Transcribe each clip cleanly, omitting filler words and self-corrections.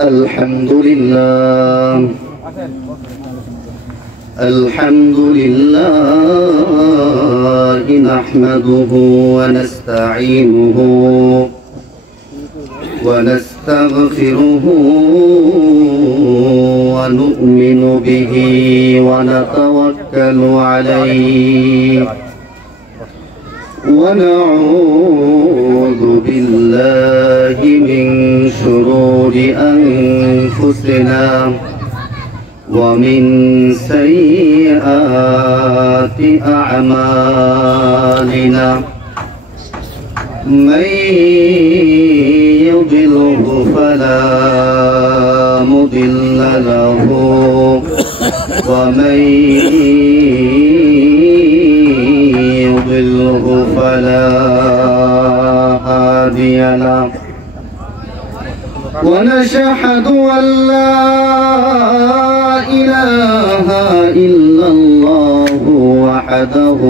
الحمد لله الحمد لله نحمده ونستعينه ونستغفره ونؤمن به ونتوكل عليه ونعوذ بالله من شرور أنفسنا ومن سيئات أعمالنا من يضلل فلا مضل له ومن يضلل فلا هادي له ونشهد أن لا إله إلا الله وحده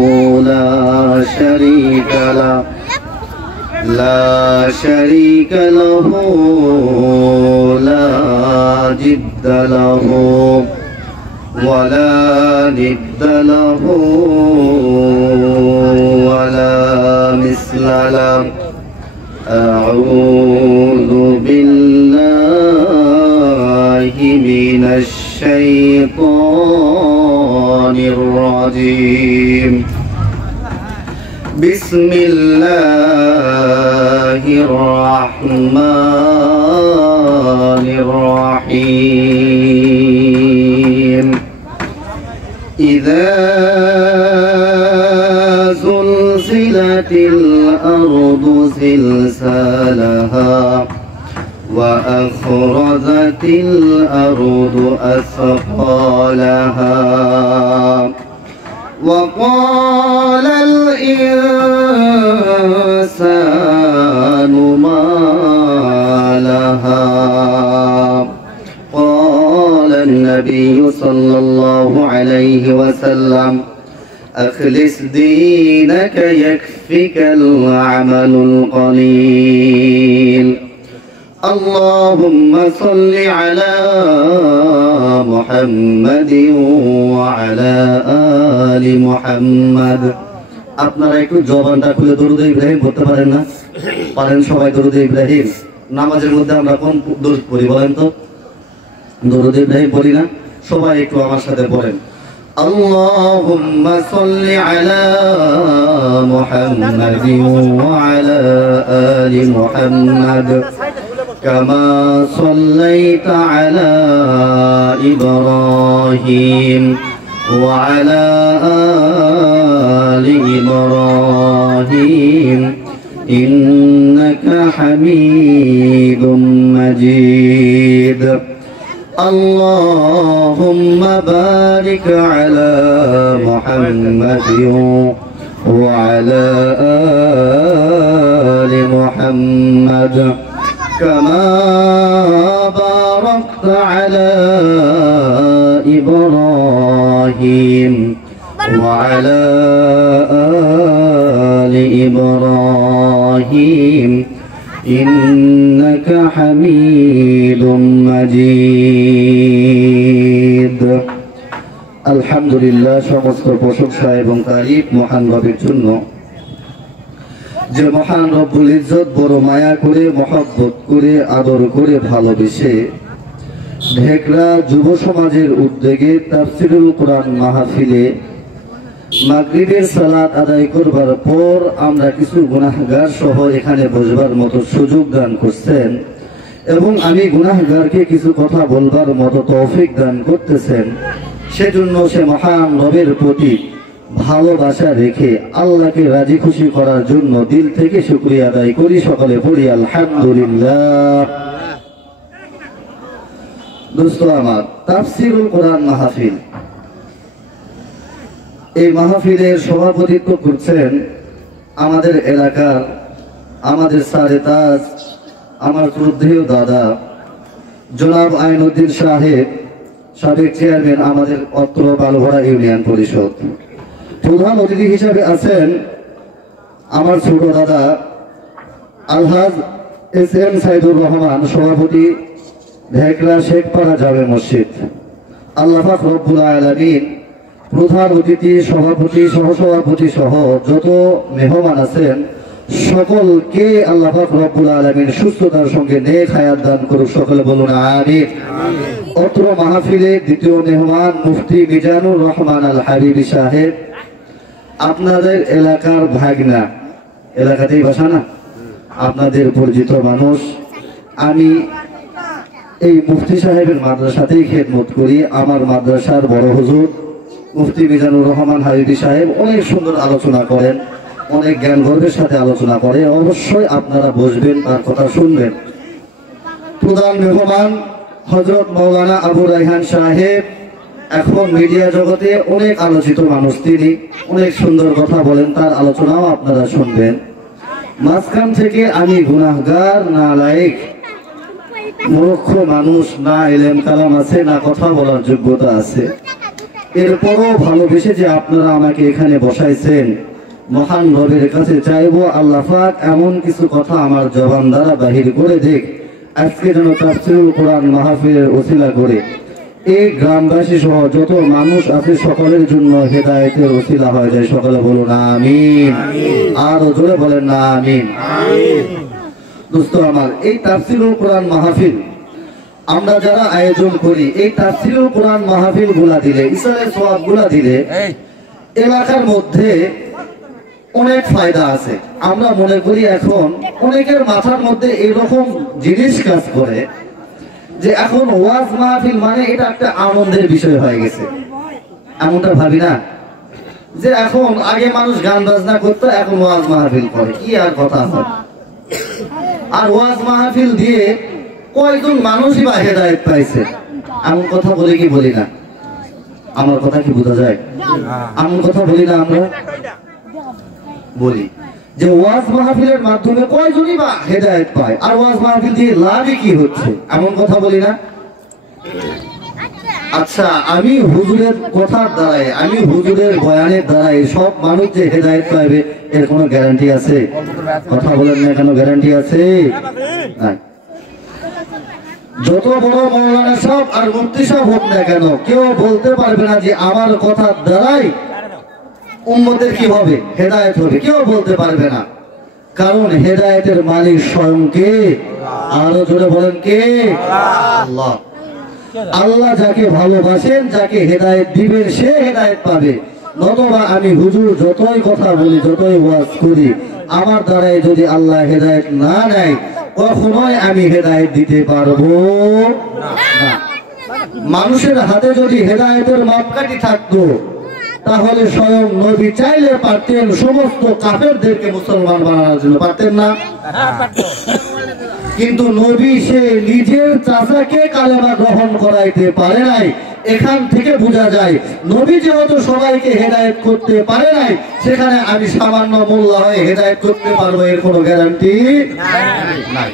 لا شريك له لا جد له ولا ند له ولا مثل له أعوذ بالله من الشيطان الرجيم بسم الله الرحمن الرحيم إذا زلزلت الأرض زلزالها وأخرجت الأرض أثقالها وقال الإنسان ما لها قال النبي صلى الله عليه وسلم أخلص دينك يكفك العمل القليل اللهم صل على محمد وعلى آل محمد আপনারা একটু জবানটা খুলে দরুদ ইব্রাহিম পড়তে পারেন না? পারেন সবাই দরুদ ইব্রাহিম? নামাজের মধ্যে আমরা কোন দরুদ পড়ি বলেন তো? দরুদ ইব্রাহিম পড়ি না? সবাই একটু আমার সাথে পড়েন اللهم صل على محمد وعلى آل محمد كما صليت على إبراهيم وعلى آل إبراهيم إنك حميد مجيد اللهم بارك على محمد وعلى آل محمد كما باركت على إبراهيم وعلى آل إبراهيم إنك حميد مجيد الحمد لله সমস্ত প্রশংসা এবং তারিফ মহান রবের জন্য যে মহান রব্বুল ইজ্জত বড় মায়া করে মহব্বত করে আদর করে ভালোবেসে ঢেকরা যুব সমাজের উদ্যোগে তাফসীরুল কোরআন মাহফিলে মাগরিবের সালাত আদায় করবার পর আমরা কিছু গুনাহগার সহ এখানে বসবার মতো সুযোগ দান করছেন এবং আমি গুনাহগারকে কিছু কথা বলবার মতো তৌফিক দান করতেছেন সেজন্য সে মহান রবের প্রতি ভালোবাসা রেখে আল্লাহকে রাজি খুশি করার জন্য দিল থেকে শুকরিয়া আদায় করি সকলে পড়ি আলহামদুলিল্লাহ দোস্ত আমার তাফসীরুল কোরআন মাহফিল এই মাহফিলের সভাপতিত্ব করছেন আমাদের এলাকার আমাদের সারে তাজ আমার শ্রদ্ধেয় দাদা জনাব আইনউদ্দিন সাহেব সাবেক চেয়ারম্যান আমাদের অত্র বালুভরা ইউনিয়ন পরিষদ প্রধান অতিথি হিসেবে আছেন আমার ছোট দাদা আলহাজ এস এম সাইদুর রহমান সভাপতি ঢেকলা শেখপাড়া জামে মসজিদ। আল্লাহ পাক রব্বুল আলামিন প্রধান অতিথি, সভাপতি, সহসভাপতি সহ যত মেহমান আছেন সকলকে আল্লাহ পাক রব্বুল আলামিন সুস্থতার সঙ্গে নেক হায়াত দান করুক। সকলে বলুন আমিন। অত্র মাহফিলে দ্বিতীয় মেহমান মুফতি মিজানুর রহমান আল হাবিবি সাহেব, আপনাদের এলাকার ভাগনা, এলাকাতেই বাসা না, আপনাদের পরিচিত মানুষ। আমি এই মুফতি সাহেবের মাদ্রাসাতেই খেদমত করি। আমার মাদ্রাসার বড় হুজুর মুফতি মিজানুর রহমান হাবিবি সাহেব অনেক সুন্দর আলোচনা করেন, অনেক জ্ঞান গর্বের সাথে আলোচনা করে। অবশ্যই আপনারা বসবেন, তার কথা শুনবেন। প্রধান মেহমান হযরত মাওলানা আবু রায়হান সাহেব, এখন মিডিয়া জগতে অনেক আলোচিত মানুষ, তিনি অনেক সুন্দর কথা বলেন, তার আলোচনাও আপনারা শুনবেন। মাঝখান থেকে আমি গুনাহগার, নালায়েক, মূর্খ মানুষ, না ইলম কালাম আছে, না কথা বলার যোগ্যতা আছে, এরপরও ভালোবেসে যে আপনারা আমাকে এখানে বসাইছেন, মহান রবের কাছে চাইবো আল্লাহ পাক এমন কিছু কথা আমার জবান দ্বারা বাহির করে দেখ, আজকে যেন তাফসীরুল কোরআন মাহফিলের ওসিলা করে এই গ্রামবাসী সহ যত মানুষ আছে সকলের জন্য হেদায়েতের ওসিলা হয়ে যায়। সকলে বলুন আমিন। আর জোরে বলেন না আমিন। দোস্ত আমার, এই তাফসীরুল কোরআন মাহফিল আমরা যারা আয়োজন করি, এই তাফসীরুল কোরআন মাহফিল গুলা দিলে, ইসলামের সওয়াব গুলা দিলে এলাকার মধ্যে অনেক ফায়দা আছে। আমরা মনে করি এখন অনেকের মাথার মধ্যে এরকম জিনিস কাজ করে যে এখন ওয়াজ মাহফিল মানে এটা একটা আনন্দের বিষয় হয়ে গেছে। এমনটা ভাবি না যে এখন আগে মানুষ গান বাজনা করতো, এখন ওয়াজ মাহফিল করে, কি আর কথা হয়। আর ওয়াজ মাহফিল দিয়ে কয়জন মানুষই বা হেদায়েত পাইছে, এমন কথা বলি কি বলি না? আমার কথা কি বোঝা যায়? এমন কথা বলি না? আমরা বলি যে ওয়াজ মাহফিলের মাধ্যমে কয়জনই বা হেদায়েত পায়, আর ওয়াজ মাহফিল দিয়ে লাভই কি হচ্ছে, এমন কথা বলি না? আচ্ছা, আমি হুজুরের কথার দ্বারাই, আমি হুজুরের বয়ানের দ্বারাই সব মানুষ যে হেদায়েত পাবে এর কোনো গ্যারান্টি আছে? কথা বলেন না কেন? গ্যারান্টি আছে? যত বড় মাওলানা সাহেব আর মুফতি সাহেব হোক না কেন, কেউ বলতে পারবে না যে আমার কথার দ্বারাই উম্মতের কি হবে, হেদায়েত হবে, কেউ বলতে পারবে না। কারণ হেদায়েতের মালিক স্বয়ং কে? আরো জোরে বলেন কে? আল্লাহ। আল্লাহ যাকে ভালোবাসেন, যাকে হেদায়েত দিবেন, সে হেদায়েত পাবে। নতবা আমি হুজুর যতই কথা বলি, যতই ওয়াজ করি, আমার দ্বারাই যদি আল্লাহ হেদায়েত না নেয়, কখনোই আমি হেদায়েত দিতে পারবো না। মানুষের হাতে যদি হেদায়েতের মাপকাঠি থাকতো, তাহলে স্বয়ং নবী চাইলে পারতেন সমস্ত কাফেরদেরকে মুসলমান বানানোর জন্য, পারতেন না? কিন্তু নবী সে নিজের চাচাকে কালেমা গ্রহণ করাইতে পারে নাই। এখান থেকে বোঝা যায় নবী যেহেতু সবাইকে হেদায়েত করতে পারে নাই, সেখানে আমি সামান্য মোল্লা হয়ে হেদায়েত করতে পারবো এর কোনো গ্যারান্টি নাই।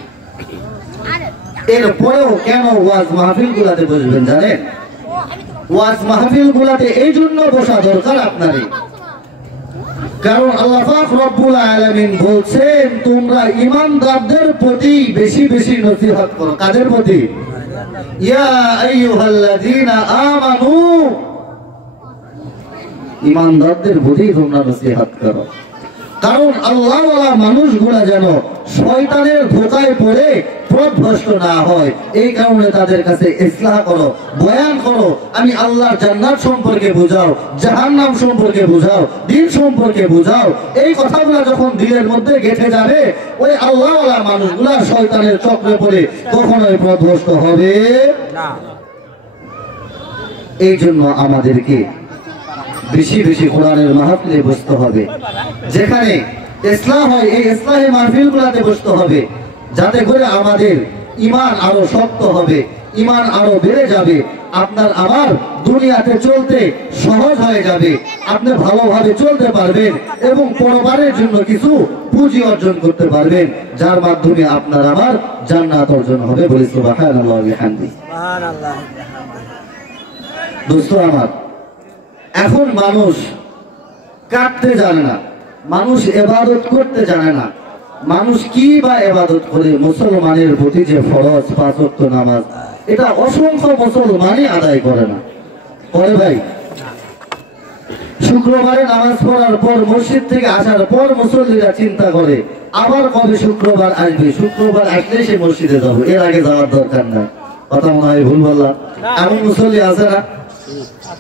এরপরেও কেন ওয়াজ মাহফিল গুলাতে বসবেন জানেন? ওয়াজ মাহফিল গুলাতে এই জন্য বসা দরকার আপনারই, কারণ আল্লাহ পাক রব্বুল আলামিন বলছেন তোমরা ঈমানদারদের প্রতি বেশি বেশি নসিহত করো। কাদের প্রতি? ইয়া আইয়ুহাল্লাযীনা আমানু, ঈমানদারদের প্রতি তোমরা নসিহত করো। কারণ আল্লাহওয়ালা মানুষগুলা যেন শয়তানের ধোঁকায় পড়ে পথভ্রষ্ট না হয়, এই কারণে তাদের কাছে ইসলাহ করো, বয়ান করো। আমি আল্লাহর জান্নাত সম্পর্কে বুঝাও, জাহান্নাম সম্পর্কে বুঝাও, দিন সম্পর্কে বুঝাও। এই কথাগুলো যখন দিলের মধ্যে গেঁথে যাবে, ওই আল্লাহওয়ালা মানুষগুলা শয়তানের চক্রে পড়ে কখনোই পথভ্রষ্ট হবে না। এই জন্য আমাদেরকে বেশি বেশি কোরআনের মাহফিলে বসতে হবে। যেখানে ইসলাম হয়, এই ইসলামী মাহফিলগুলোতে বসতে হবে, যাতে করে আমাদের ঈমান আরো শক্ত হবে, ঈমান আরো বেড়ে যাবে। আপনার আমার দুনিয়াতে চলতে সহজ হয়ে যাবে, আপনি ভালোভাবে চলতে পারবেন এবং পরবারের জন্য কিছু পুঁজি অর্জন করতে পারবেন, যার মাধ্যমে আপনার আমার জান্নাত অর্জন হবে। বলি সুবহানাল্লাহ ওয়া বিহামদিহি। সুবহানাল্লাহ। দোস্ত আমার, এখন মানুষ কাটতে জানে না, মানুষ ইবাদত করতে জানে না। মানুষ কি বা ইবাদত করে? মুসলমানের প্রতি যে ফরজ 5 ওয়াক্ত নামাজ, এটা অসংখ্য মুসলমানই আদায় করে না। করে ভাই? শুক্রবারে নামাজ পড়ার পর মসজিদ থেকে আসার পর মুসল্লিরা চিন্তা করে আবার কবে শুক্রবার আসবে, শুক্রবার আসলে সে মসজিদে যাবো, এর আগে যাওয়ার দরকার নাই। কথা মনে হয় ভুল বললাম? এমন মুসল্লি আছে না?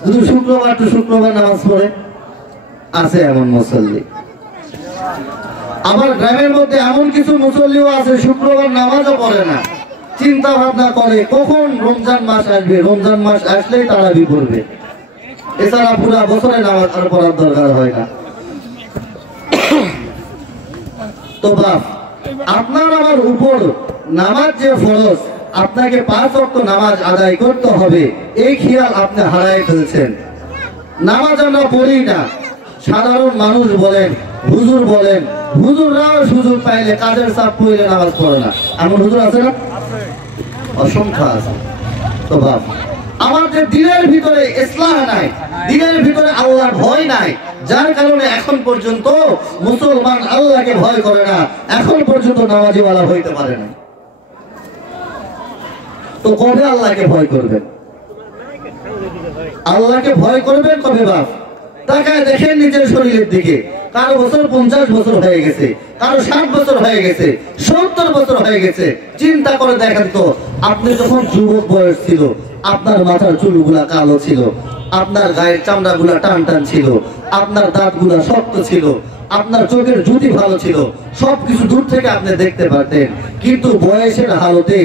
শুধু শুক্রবার তো শুক্রবার নামাজ পড়ে আছে এমন মুসল্লি। আবার গ্রামের মধ্যে এমন কিছু মুসল্লিও আছে শুক্রবার নামাজও পড়ে না, চিন্তা ভাবনা করে কখন রমজান মাস আসবে, রমজান মাস আসলেই তারাবি পড়বে, এছাড়া পুরা বছরে নামাজ আর পড়ার দরকার হয় না। তো বাপ, আপনার আমার উপর নামাজ যে ফরজ, আপনাকে 5 ওয়াক্ত নামাজ আদায় করতে হবে, এই খেয়াল আপনি হারাই ফেলছেন। নামাজ আমরা পড়ি না। সাধারণ মানুষ বলেন, হুজুর বলেন, হুজুররাও সুযোগ পাইলে কাজের চাপ পড়লে নামাজ পড়ে না, এমন হুজুর আছে না? অসংখ্য আছে। তো বাপ, আমাদের দিনের ভিতরে ইসলাম নাই, দিনের ভিতরে আল্লাহর ভয় নাই, যার কারণে এখন পর্যন্ত মুসলমান আল্লাহকে ভয় করে না, এখন পর্যন্ত নামাজিওয়ালা হইতে পারে না। তো কবে আল্লাহকে ভয় করবেন? আল্লাহকে ভয় করবেন কবে বাপ? তাকায় দেখেন নিজের শরীরের দিকে, কারো বছর 50 বছর হয়ে গেছে, কারো 60 বছর হয়ে গেছে, 70 বছর হয়ে গেছে। চিন্তা করে দেখেন তো, আপনি যখন যুবক বয়স ছিল, আপনার মাথার চুলগুলা কালো ছিল, আপনার গায়ের চামড়াগুলা টান টান ছিল, আপনার দাঁতগুলা শক্ত ছিল, আপনার চোখের জ্যোতি ভালো ছিল, সবকিছু দূর থেকে আপনি দেখতে পারতেন। কিন্তু বয়সের হালতে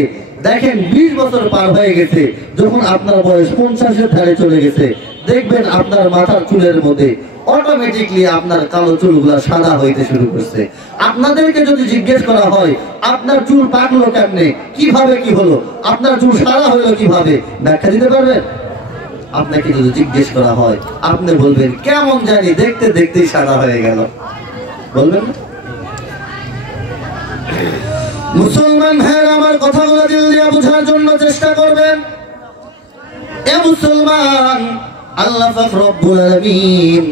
দেখেন 20 বছর পার হয়ে গেছে, যখন আপনার বয়স 50-এর ধারে চলে গেছে, দেখবেন আপনার মাথার চুলের মধ্যে অটোমেটিকলি আপনার কালো চুলগুলা সাদা হইতে শুরু করছে। আপনাদেরকে যদি জিজ্ঞেস করা হয় আপনার চুল পাকলো কেমনে, কিভাবে কি হলো, আপনার চুল সাদা হইলো কিভাবে, ব্যাখ্যা দিতে পারবেন? আপনাকে যদি জিজ্ঞেস করা হয় আপনি বলবেন কেমন জানি দেখতে দেখতেই সাদা হয়ে গেল, বলবেন না? মুসলমান ভাইয়েরা আমার কথাগুলো দিল দিয়ে বোঝার জন্য চেষ্টা করবেন। এ মুসলমান, আল্লাহ পাক রব্বুল আলামিন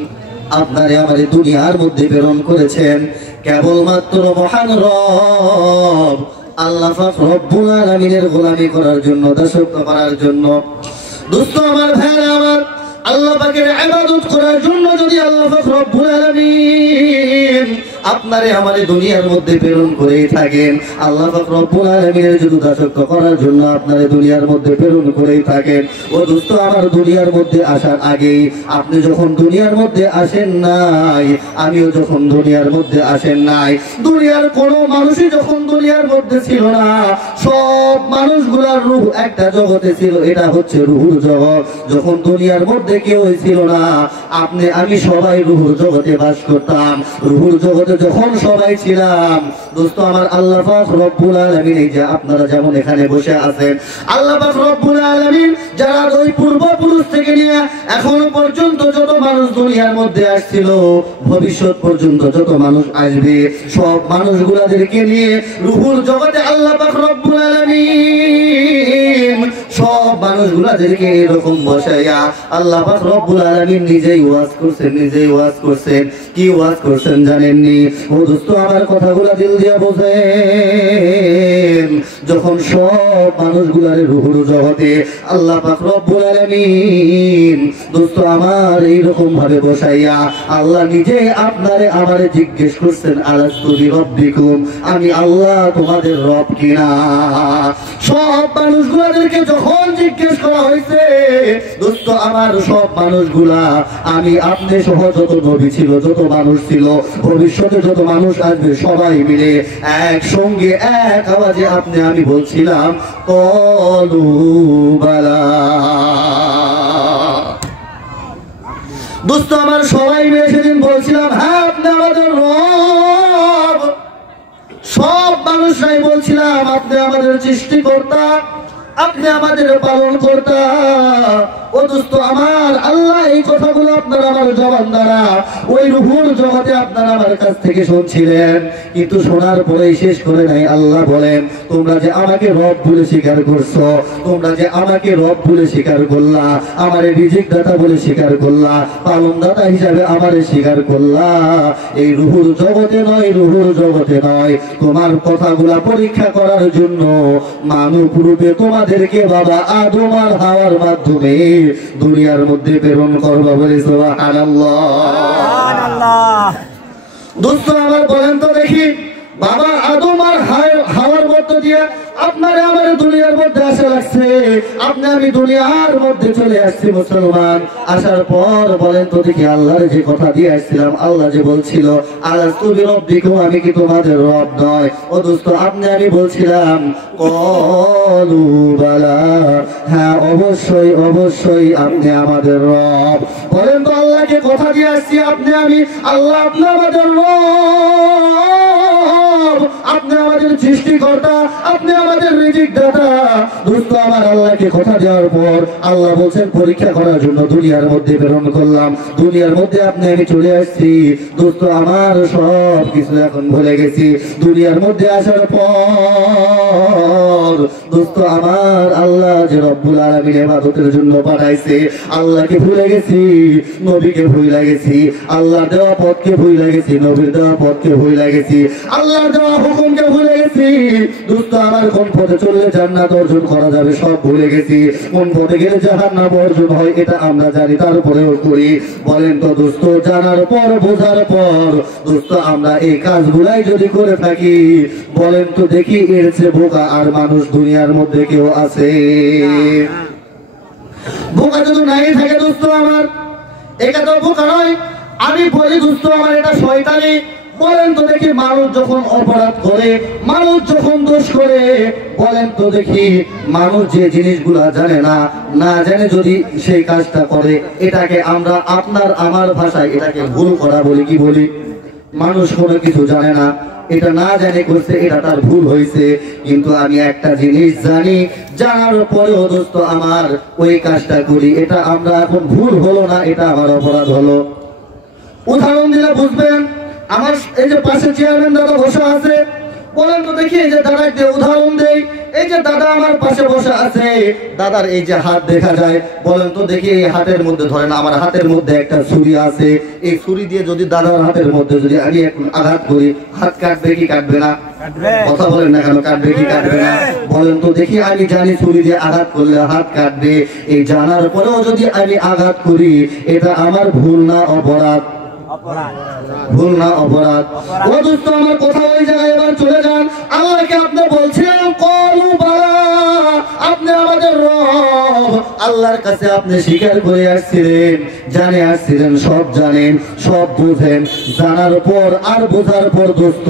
আপনারে আমারে দুনিয়ার মধ্যে প্রেরণ করেছেন কেবলমাত্র মহান রব আল্লাহ পাক রব্বুল আলামিনের গোলামি করার জন্য, দাসত্ব করার জন্য। দোস্ত আমার, ভাইরা আমার, আল্লাহ পাকের ইবাদত করার জন্য যদি আল্লাহ পাক রব্বুল আলামিন আপনারে আমারে দুনিয়ার মধ্যে প্রেরণ করেই থাকেন, আল্লাহ পাক রব্বুল আলামিনের যদি দাসত্ব করার জন্য আপনারে দুনিয়ার মধ্যে প্রেরণ করেই থাকেন, ও দোস্ত আমার, দুনিয়ার মধ্যে আসার আগেই আপনি যখন দুনিয়ার মধ্যে আসেন নাই, আমিও যখন দুনিয়ার মধ্যে আসেন নাই, দুনিয়ার কোনো মানুষই যখন দুনিয়ার মধ্যে ছিল না, সব মানুষগুলার রূহ একটা জগতে ছিল, এটা হচ্ছে রূহুর জগৎ। যখন দুনিয়ার মধ্যে কেউ ছিল না, আপনি আমি সবাই রূহুর জগতে বাস করতাম। রূহুর জগতে যখন সবাই ছিলাম, দোস্ত আমার, আল্লাহ পাক রব্বুল আলামিন, এই যে আপনারা যেমন এখানে বসে আছেন, আল্লাহ পাক রব্বুল আলামিন যারা ওই পূর্বপুরুষ থেকে নিয়ে এখনো পর্যন্ত যত মানুষ দুনিয়ার মধ্যে আসছিল, ভবিষ্যৎ পর্যন্ত যত মানুষ আসবে, সব মানুষগুলাদেরকে নিয়ে রূহুর জগতে আল্লাহ পাক রব্বুল আলামিন সব মানুষগুলাদেরকে এরকম বসাইয়া আল্লাহ পাক রব্বুল আলামিন নিজেই ওয়াজ করছেন, নিজেই ওয়াজ করছেন। কি ওয়াজ করছেন জানেননি? ও দোস্ত আমার, কথাগুলা দিল দিয়া বোঝেন। যখন সব মানুষগুলারে রূহুর জগতে আল্লাহ পাক রব্বুল আলামিন দোস্ত আমার এইরকম ভাবে বসাইয়া আল্লাহ নিজে আপনারে আমারে জিজ্ঞেস করছেন, আলাস্তু বিরব্বিকুম, আমি আল্লাহ তোমাদের রব কিনা? সব মানুষগুলাদেরকে যখন জিজ্ঞেস করা হয়েছে, দোস্ত আমার, সব মানুষগুলা আমি আপনি সহ যত নবী ছিল, যত মানুষ ছিল, ভবিষ্যতে যত মানুষ আসবে, সবাই মিলে একসঙ্গে এক আওয়াজে আপনি আমি বলছিলাম, কলু বালা। দোস্ত আমার, সবাই মিলে সেদিন বলছিলাম, হ্যাঁ আপনি আমাদের রব। সব মানুষরাই বলছিলাম, আপনি আমাদের সৃষ্টিকর্তা, আপনি আমাদের পালন কর্তা। ও ও দোস্ত আমার, আল্লাহ এই কথাগুলো আপনারা আমার জবান দ্বারা ওই রুহুর জগতে আপনারা আমার কাছ থেকে শুনছিলেন, কিন্তু শোনার পরে শেষ করে নাই। আল্লাহ বলেন, তোমরা যে আমাকে রব বলে স্বীকার করছো, তোমরা যে আমাকে রব বলে স্বীকার করলা, আমারে রিজিক দাতা বলে স্বীকার করলা, পালন দাতা হিসাবে আমারে স্বীকার করলা, এই রুহুর জগতে নয়, রুহুর জগতে নয়, তোমার কথাগুলা পরীক্ষা করার জন্য মানব রূপে তোমাদেরকে বাবা আদম আর হাওয়ার মাধ্যমে দুনিয়ার মধ্যে প্রেরণ করবা বলে সুবহানাল্লাহ। দোস্ত আমার বলেন তো দেখি, বাবা আদম আর হাওয়ার মধ্য দিয়ে আপনারে আমার দুনিয়ার মধ্যে আসা লাগছে, আপনি আমি দুনিয়ার মধ্যে চলে আসছি মুসলমান। আসার পর বলেন তো দেখি, আল্লাহর যে কথা দিয়ে আসছিলাম, আল্লাহ যে বলছিল আলাস্তু বিরব্বিকুম, আমি কি তোমাদের রব নয়? ও দোস্ত আপনি আমি বলছিলাম ক্বালু বালা, হ্যাঁ অবশ্যই অবশ্যই আপনি আমাদের রব। বলেন তো আল্লাহকে কথা দিয়ে আসছি আপনি আমি, আল্লাহ আপনি আমাদের রব, আপনি আমাদের সৃষ্টিকর্তা, আপনি আমাদের রিজিক দাতা। দোস্ত আমার আল্লাহকে কথা দেওয়ার পর আল্লাহ বলছেন পরীক্ষা করার জন্য দুনিয়ার মধ্যে প্রেরণ করলাম, দুনিয়ার মধ্যে আপনি আমি চলে আসছি। দোস্ত আমার সব কিছু এখন ভুলে গেছি। দুনিয়ার মধ্যে আসার পর দোস্ত আমার আল্লাহ যে রব্বুল আলামিন ইবাদতের জন্য পাঠাইছে, আল্লাহকে ভুলে গেছি, নবীকে ভুলে গেছি, আল্লাহ দেওয়া পথকে ভুলে গেছি, নবীর দেওয়া পথকে ভুলে গেছি, আল্লাহ দেওয়া হুকুমকে ভুলে গেছি। দোস্ত আমার কোন পথে চললে জান্নাত অর্জন করা যাবে সব ভুলে গেছি, কোন পথে গেলে জাহান্নাম অর্জন হয় এটা আমরা জানি, তারপরেও করি। বলেন তো দোস্ত, জানার পর বোঝার পর দোস্ত আমরা এই কাজগুলাই যদি করে থাকি, বলেন তো দেখি এর চেয়ে বোকা আর মানুষ দুনিয়ার মধ্যে কেউ আছে? বোকা যদি নাই থাকে দোস্ত আমার, এটা তো বোকা নয়। আমি বলি দোস্ত আমার এটা শয়তানি। বলেন তো দেখি, মানুষ যখন অপরাধ করে, মানুষ যখন দোষ করে, বলেন তো দেখি মানুষ যে জিনিসগুলা জানে না, না জানে যদি সেই কাজটা করে, এটাকে আমরা আপনার আমার ভাষায় এটাকে ভুল করা বলি। কি বলি? মানুষ কোনো কিছু জানে না, এটা না জানে করছে, এটা তার ভুল হয়েছে। কিন্তু আমি একটা জিনিস জানি, জানার পরেও দোস্ত আমার ওই কাজটা করি, এটা আমরা এখন ভুল হলো না, এটা আমার অপরাধ হলো। উদাহরণ দিলে বুঝবেন। আমার এই যে পাশে চেয়ারম্যান দাদা বসে আছে, বলেন তো দেখি এই যে দাদাকে উদাহরণ দেই, এই যে দাদা আমার পাশে বসে আছে, দাদার এই যে হাত দেখা যায়, বলেন তো দেখি এই হাতের মধ্যে ধরেন আমার হাতের মধ্যে একটা ছুরি আছে, এই ছুরি দিয়ে যদি দাদার হাতের মধ্যে যদি আমি এখন আঘাত করি, হাত কাটবে কি কাটবে না? কথা বলেন না কেন, কাটবে কি কাটবে না? বলেন তো দেখি, আমি জানি ছুরি দিয়ে আঘাত করলে হাত কাটবে, এই জানার পরেও যদি আমি আঘাত করি, এটা আমার ভুল না অপরাধ? ভুল না অপরাধ? ও দোস্ত আমার কথা ওই জায়গায় এবার চলে যান। আল্লাহকে আপনি বলছিলেন ক্বালু বালা, আপনি আমাদের রব, আল্লাহর কাছে আপনি স্বীকার করে আসছিলেন, জানে আসছিলেন, সব জানেন, সব বুঝেন। জানার পর আর বোঝার পর দোস্ত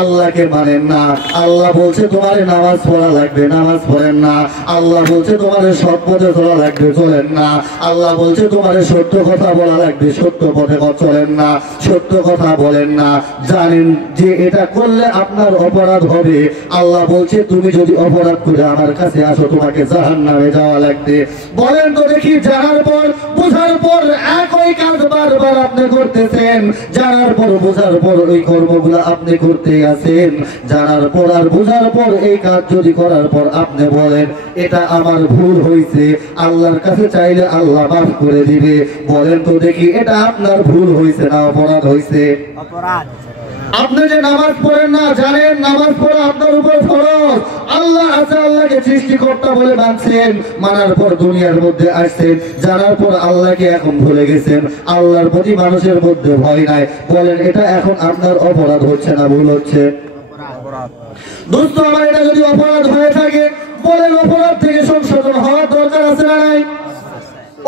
আল্লাহকে মানেন না। আল্লাহ বলছে তোমার নামাজ পড়া লাগবে, নামাজ পড়েন না। আল্লাহ বলছে তোমার সৎ পথে চলা লাগবে, চলেন না। আল্লাহ বলছে তোমার সত্য কথা বলা লাগবে, সত্য পথে চলেন না, সত্য কথা বলেন না। জানেন যে এটা করলে আপনার অপরাধ হবে। আল্লাহ বলছে তুমি যদি অপরাধ করে আমার কাছে আসো, তোমাকে জাহান্নামে যাওয়া লাগবে। বলেন তো দেখি, জানার পর বোঝার পর একই কাজ বারবার আপনি করতেছেন, জানার পর বোঝার পর ওই কর্মগুলো আপনি করতে আছেন। জানার পর আর বোঝার পর এই কাজ যদি করার পর আপনি বলেন এটা আমার ভুল হয়েছে, আল্লাহর কাছে চাইলে আল্লাহ মাফ করে দিবে। বলেন তো দেখি, এটা আপনার ভুল হয়েছে না অপরাধ হয়েছে? অপরাধ। আপনি যে নামাজ পড়েন না, জানেন নামাজ পড়া আপনার উপর ফরজ, আল্লাহ আছে, আল্লাহকে সৃষ্টিকর্তা বলে মানছেন, মানার পর দুনিয়ার মধ্যে আসছেন, জানার পর আল্লাহকে এখন ভুলে গেছেন, আল্লাহর প্রতি মানুষের মধ্যে ভয় নাই। বলেন এটা এখন আপনার অপরাধ হচ্ছে না ভুল হচ্ছে? দোস্ত আমার এটা যদি অপরাধ হয়ে থাকে, বলেন অপরাধ থেকে সংশোধন হওয়ার দরকার আছে না নাই?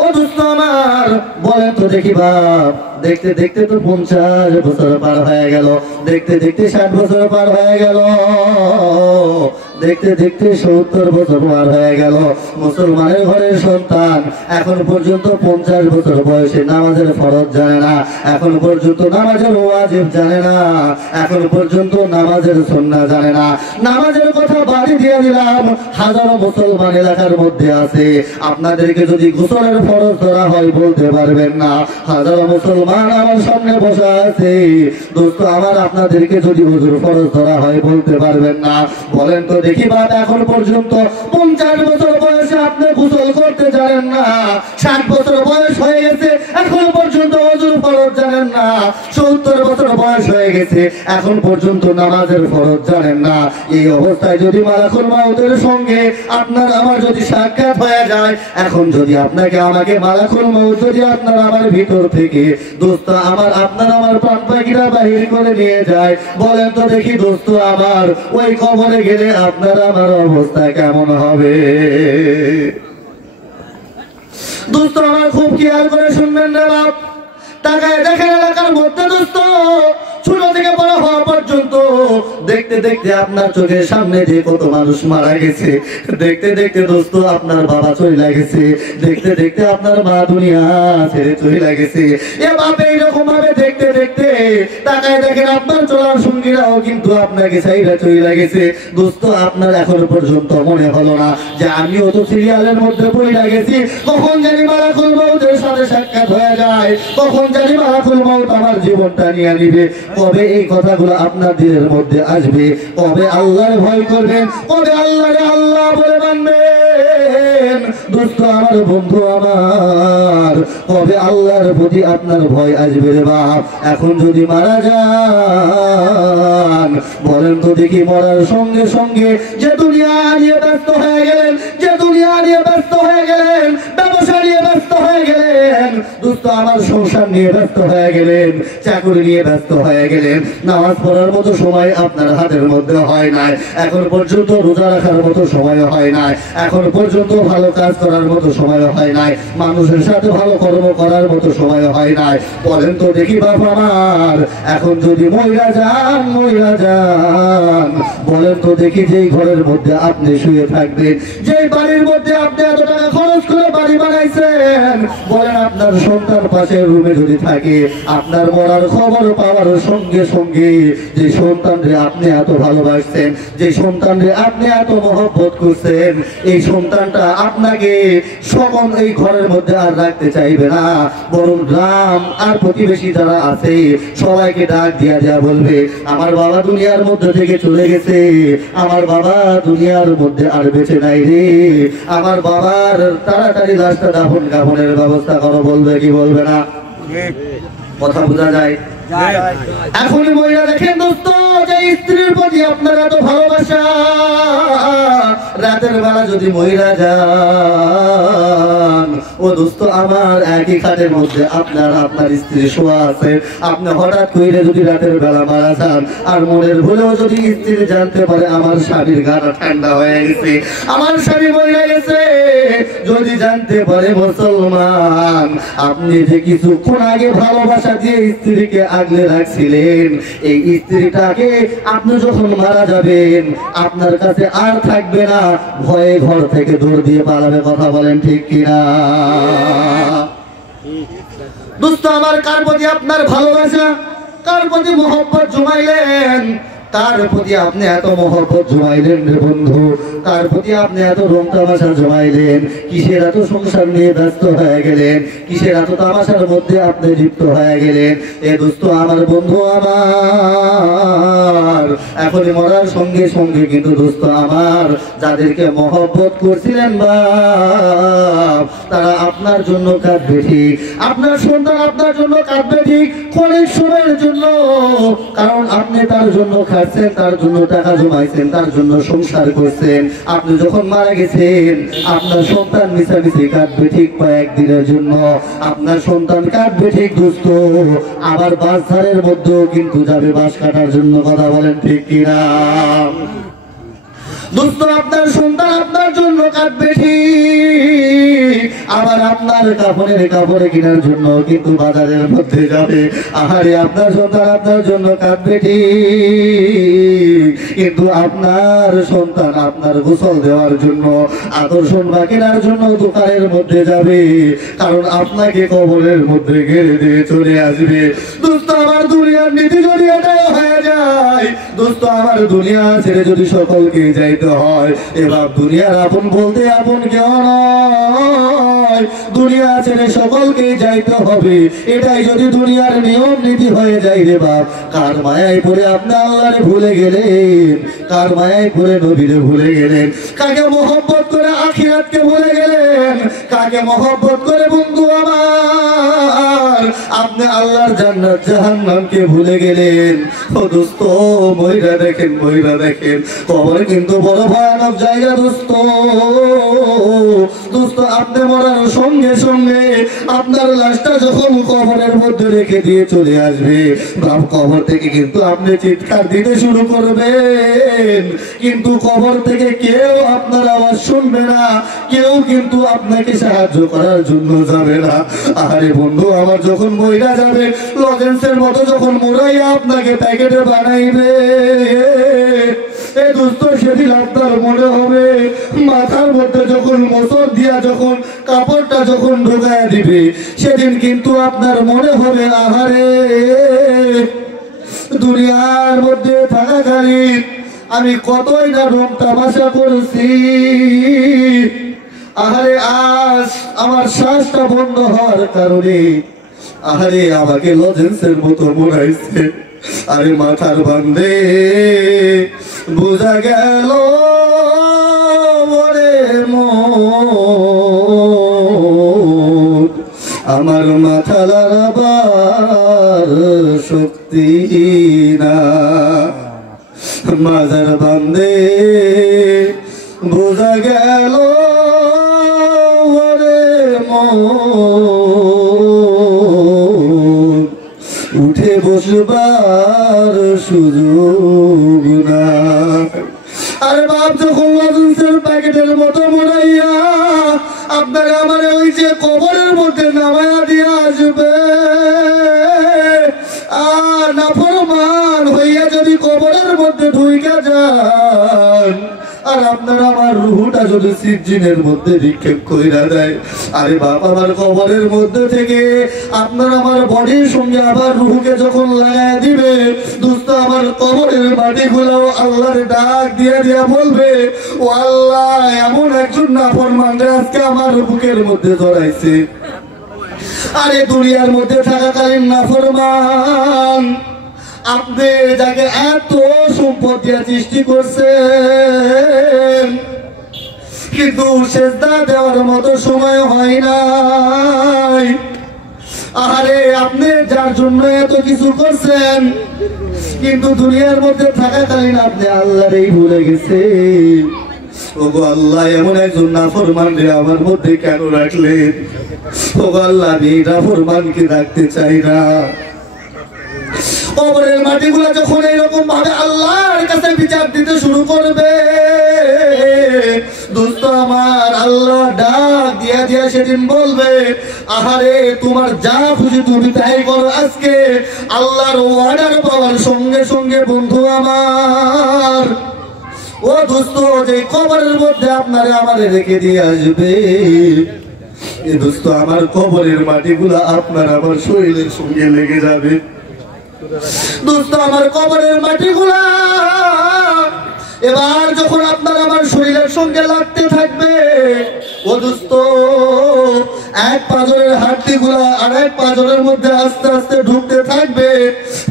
ও দোস্ত আমার বলেন তো দেখি, বাপ দেখতে দেখতে তো 50 বছর পার হয়ে গেল, দেখতে দেখতে 60 বছর পার হয়ে গেল। দেখতে দেখতে 70 বছর পার হয়ে গেল। মুসলমানের ঘরের সন্তান এখন পর্যন্ত 50 বছর বয়সে নামাজের ফরজ জানে না, এখন পর্যন্ত নামাজের ওয়াজিব জানে না, এখন পর্যন্ত নামাজের সুন্নাহ জানে না। নামাজের কথা বাড়ি দিয়ে দিলাম, হাজারো মুসলমান এলাকার মধ্যে আছে, আপনাদেরকে যদি গোসলের ফরজ ধরা হয় বলতে পারবেন না। হাজারো মুসলমান আমার সামনে বসা আছে, দোস্ত আমার, আপনাদেরকে যদি ওযুর ফরজ ধরা হয় বলতে পারবেন না। বলেন তো দেখি বাপ, এখন পর্যন্ত 50 বছর বয়সে আপনি গোসল করতে জানেন না, 60 বছর বয়স হয়ে গেছে এখন পর্যন্ত ওযুর ফরজ জানেন না, 70 বছর বয়স হয়ে গেছে এখন পর্যন্ত নামাজের ফরজ জানেন না। এই অবস্থায় যদি মালাকুল মউতের সঙ্গে আপনার আমার যদি সাক্ষাৎ হয়ে যায়, এখন যদি আপনাকে আমাকে মালাকুল মউত যদি আপনার আমার ভিতর থেকে দোস্ত আমার আপনার আমার প্রাণ পাখিরা বাহির করে নিয়ে যায়, বলেন তো দেখি দোস্ত আমার, ওই কবরে গেলে আপনার আমার অবস্থা কেমন হবে? দোস্ত আমার খুব খেয়াল করে শুনবেন রে বাপ, তাকায় দেখেন এলাকার মধ্যে দোস্ত ছোট থেকে বড় হওয়া পর্যন্ত দেখতে দেখতে আপনার চোখের সামনে যে কত মানুষ মারা গেছে, দেখতে দেখতে দোস্ত আপনার বাবা চলে গেছে, দেখতে দেখতে আপনার মা দুনিয়া ছেড়ে চলে গেছে। এ বাপ এইরকম ভাবে দেখতে দেখতে তাকায় দেখেন আপনার চলার সঙ্গীরাও কিন্তু আপনাকে ছাইরা চলে গেছে। দোস্ত আপনার এখনো পর্যন্ত মনে হলো না যে আমিও তো সিরিয়ালের মধ্যে পড়ে গেছি, কখন জানি মালাকুল মউতের সাথে সাক্ষাৎ হয়ে যায়, কখন জানি মালাকুল মউত আমার জীবনটা নিয়ে নিবে। কবে এই কথাগুলো আপনার দিলের মধ্যে আসবে? কবে আল্লাহর ভয় করবেন? কবে আল্লাহরে আল্লাহ বলে মানবেন? দোস্ত আমার, বন্ধু আমার, কবে আল্লাহর প্রতি আপনার ভয় আসবে রে বাপ? এখন যদি মারা যান, বলেন তো দেখি, মরার সঙ্গে সঙ্গে যে দুনিয়া নিয়ে ব্যস্ত হয়ে গেলেন, যে দুনিয়া নিয়ে ব্যস্ত হয়ে গেলেন, ব্যবসা নিয়ে ব্যস্ত হয়ে গেলেন, দোস্ত আমার সংসার নিয়ে ব্যস্ত হয়ে গেলেন, চাকরি নিয়ে ব্যস্ত হয়ে গেলেন, নামাজ পড়ার মতো সময় আপনার হাতের মধ্যে হয় নাই, এখন পর্যন্ত রোজা রাখার মতো সময় হয় নাই, এখন পর্যন্ত ভালো কাজ করার মতো সময় হয় নাই, মানুষের সাথে ভালো কর্ম করার মতো সময় হয় নাই। বলেন তো দেখি বাপ আমার, এখন যদি মইরা যান, মইরা যান, বলেন তো দেখি, যেই ঘরের মধ্যে আপনি শুয়ে থাকবেন, যেই বাড়ির মধ্যে আপনি এত টাকা খরচ করে বাড়ি বানাইছেন, বলেন আপনার সন্তান পাশের রুমে যদি থাকে, আপনার মরার খবর পাওয়ার সঙ্গে সঙ্গে যে সন্তানরে আপনি এত ভালোবাসছেন, যে সন্তানরে আপনি এত মহব্বত করছেন, এই সন্তানটা আপনাকে সকল এই ঘরের মধ্যে আর রাখতে চাইবে না, বরং গ্রাম আর প্রতিবেশী যারা আছে সবাইকে ডাক দিয়া দিয়া বলবে, আমার বাবা দুনিয়ার মধ্যে থেকে চলে গেছে, আমার বাবা দুনিয়ার মধ্যে আর বেঁচে নাই রে, আমার বাবার তাড়াতাড়ি লাশটা দাফন কাফনের ব্যবস্থা করো। বলবে কি বলবে না? কথা বোঝা যায়? এখনই মহিলা দেখেন দোস্ত, যে স্ত্রীর প্রতি আপনার এত ভালোবাসা, রাতের বেলা যদি মহিলা যান, ও দোস্ত আমার, একই খাটের মধ্যে আপনার আপনার স্ত্রী শোয়া আছে, আপনি হঠাৎ করে যদি রাতের বেলা মারা যান, আর মনের ভুলেও যদি স্ত্রী জানতে পারে আমার স্বামীর গাটা ঠান্ডা হয়ে গেছে, আমার স্বামী মরে গেছে, যদি জানতে পারে মুসলমান, আপনি যে কিছুক্ষণ আগে ভালোবাসা দিয়ে স্ত্রীকে আগলে রাখছিলেন, এই স্ত্রীটাকে আপনি যখন মারা যাবেন আপনার কাছে আর থাকবে না, ভয়ে ঘর থেকে দৌড় দিয়ে পালাবে। কথা বলেন ঠিক কিনা? দোস্ত আমার, কার প্রতি আপনার ভালোবাসা, কার প্রতি মহব্বত জমাইলেন, তার প্রতি আপনি এত মহব্বত জমাইলেন রে বন্ধু, তার প্রতি আপনি এত রং তামাশা জমাইলেন, কিসের এত সংসার নিয়ে ব্যস্ত হয়ে গেলেন, কিসের এত তামাশার মধ্যে আপনি লিপ্ত হয়ে গেলেন? এ দোস্ত আমার, বন্ধু আমার, এখনই মরার সঙ্গে সঙ্গে কিন্তু দোস্ত আমার, যাদেরকে মহব্বত করছিলেন বাপ, তারা আপনার জন্য কাঁদবে ঠিক, আপনার সন্তান আপনার জন্য কাঁদবে ঠিক, অনেক সময়ের জন্য, কারণ আপনি তার জন্য খাচ্ছেন, তার জন্য টাকা জমাইছেন, তার জন্য সংসার করছেন, আপনি যখন মারা গেছেন আপনার সন্তান মিশামিশি কাঁদবে ঠিক কয়েকদিনের জন্য, আপনার সন্তান কাঁদবে ঠিক দোস্ত, আবার বাঁশঝাড়ের মধ্যেও কিন্তু যাবে বাঁশ কাটার জন্য। কথা বলেন ঠিক কিনা? দোস্ত আপনার সন্তান আপনার জন্য কাঁদবে ঠিক, আবার আবার আপনার কাপড়ে কেনার জন্য কিন্তু বাজারের মধ্যে যাবে। আহারে আপনার সন্তান আপনার জন্য কাঁদবে ঠিক, কিন্তু আপনার সন্তান আপনার গোসল দেওয়ার জন্য আদর সোনা কেনার জন্য দোকানের মধ্যে যাবে, কারণ আপনাকে কবরের মধ্যে ঘিরে দিয়ে চলে আসবে। দোস্ত আমার দুনিয়ার নীতি যদি এটাই হয়ে যায়, দোস্ত আমার দুনিয়া ছেড়ে যদি সকলকে যাইতে হয়, এবার দুনিয়ার আপন বলতে আপন কেউ নয়, দুনিয়া ছেড়ে সকলকে যাইতে হবে। এটাই যদি দুনিয়ার নিয়ম নীতি হয়ে যায় রে বাপ, কার মায়ায় পড়ে আপনি আল্লাহরে ভুলে গেলেন, কার মায়ায় পড়ে নবীরে ভুলে গেলেন, কাকে মহব্বত করে আখিরাতকে ভুলে গেলেন, কাকে মহব্বত করে বন্ধু আমার আপনি আল্লাহর জান্নাত জাহান্নামকে ভুলে গেলেন। ও দোস্ত মহিলা দেখেন কবর কিন্তু বড় ভয়ানক জায়গা দোস্ত। দোস্ত আপনি মরার সঙ্গে সঙ্গে আপনার লাশটা যখন কবরের মধ্যে রেখে দিয়ে চলে আসবে, বাপ কবর থেকে কিন্তু আপনি চিৎকার দিতে শুরু করবেন, কিন্তু কবর থেকে কেউ আপনার আওয়াজ শুনবে না, কেউ কিন্তু আপনাকে সাহায্য করার জন্য যাবে না। আরে বন্ধু আমার যখন মহিলা যাবে লজেন্সের মতো যখন মোড়াইয়া আপনাকে প্যাকেটে বানাইবে, দোস্ত সেদিন আপনার মনে হবে মাথার মধ্যে যখন মোচড় দিয়া যখন কাপড়টা যখন ঢোকায় দিবে, সেদিন কিন্তু আপনার মনে হবে আহারে দুনিয়ার মধ্যে থাকাকালীন আমি কতই না রং তামাশা করছি, আহারে আজ আমার শ্বাসটা বন্ধ হওয়ার কারণে আহারে আমাকে লজেন্সের মতো মোড়াইছে। আরে মাথার বান্ধে বোঝা গেল মরে আমার মাথা লড়াবার শক্তি না, মাজার বান্ধে বোঝা গেল উঠে বসবার সুযোগ না। আরে বাপ যখন লজেন্সের প্যাকেটের মতো মোড়াইয়া আপনারা আমার ওই যে কবরের মধ্যে নামায়া দিয়ে আসবে, আর নাফরমান হইয়া যদি কবরের মধ্যে ঢুইকা যান, আর আপনারা আমার রুহটা যদি সিজিনের মধ্যে নিক্ষেপ কইরা দেয়, আরে বাপ আমার কবরের মধ্যে থেকে আপনার আমার বডির সঙ্গে আবার রুহকে যখন লাগায় দিবে, দোস্ত আমার কবরের মাটিগুলো আল্লাহর ডাক দিয়ে দিয়া বলবে, ও আল্লাহ এমন একজন নাফরমান আজকে আমার বুকের মধ্যে ধরাইছে। আরে দুনিয়ার মধ্যে থাকাকালীন নাফরমান আপনি যাকে এত সম্পদ দিয়া সৃষ্টি করছেন, কিন্তু সেজদা দেওয়ার মতো সময় হয় নাই। আরে আপনি যার জন্য এত কিছু করছেন, কিন্তু দুনিয়ার মধ্যে থাকাকালীন আপনি আল্লাহরই ভুলে গেছেন। ওগো আল্লাহ এমন একজন নাফরমান রে আমার মধ্যে কেন রাখলেন? ওগো আল্লাহ আমি নাফরমানকে রাখতে চাই না। কবরের মাটিগুলা যখন এরকম ভাবে আল্লাহর কাছে বিচার দিতে শুরু করবে, দোস্ত আমার আল্লাহ ডাক দিয়া দিয়া সেদিন বলবে, আহারে তোমার যা খুশি তুমি তাই করো। আজকে আল্লাহর অর্ডার পাওয়ার সঙ্গে সঙ্গে বন্ধু আমার ও দোস্ত যে কবরের মধ্যে আপনারা আমারে রেখে দিয়ে আসবে, এই দোস্ত আমার কবরের মাটিগুলা আপনার আমার শরীরের সঙ্গে লেগে যাবে। দোস্ত আমার কবরের মাটিগুলা এবার যখন আপনার আমার শরীরের সঙ্গে লাগতে থাকবে, ও দোস্ত এক পাঁজরের হাড্ডিগুলা আর এক পাঁজরের মধ্যে আস্তে আস্তে ঢুকতে থাকবে।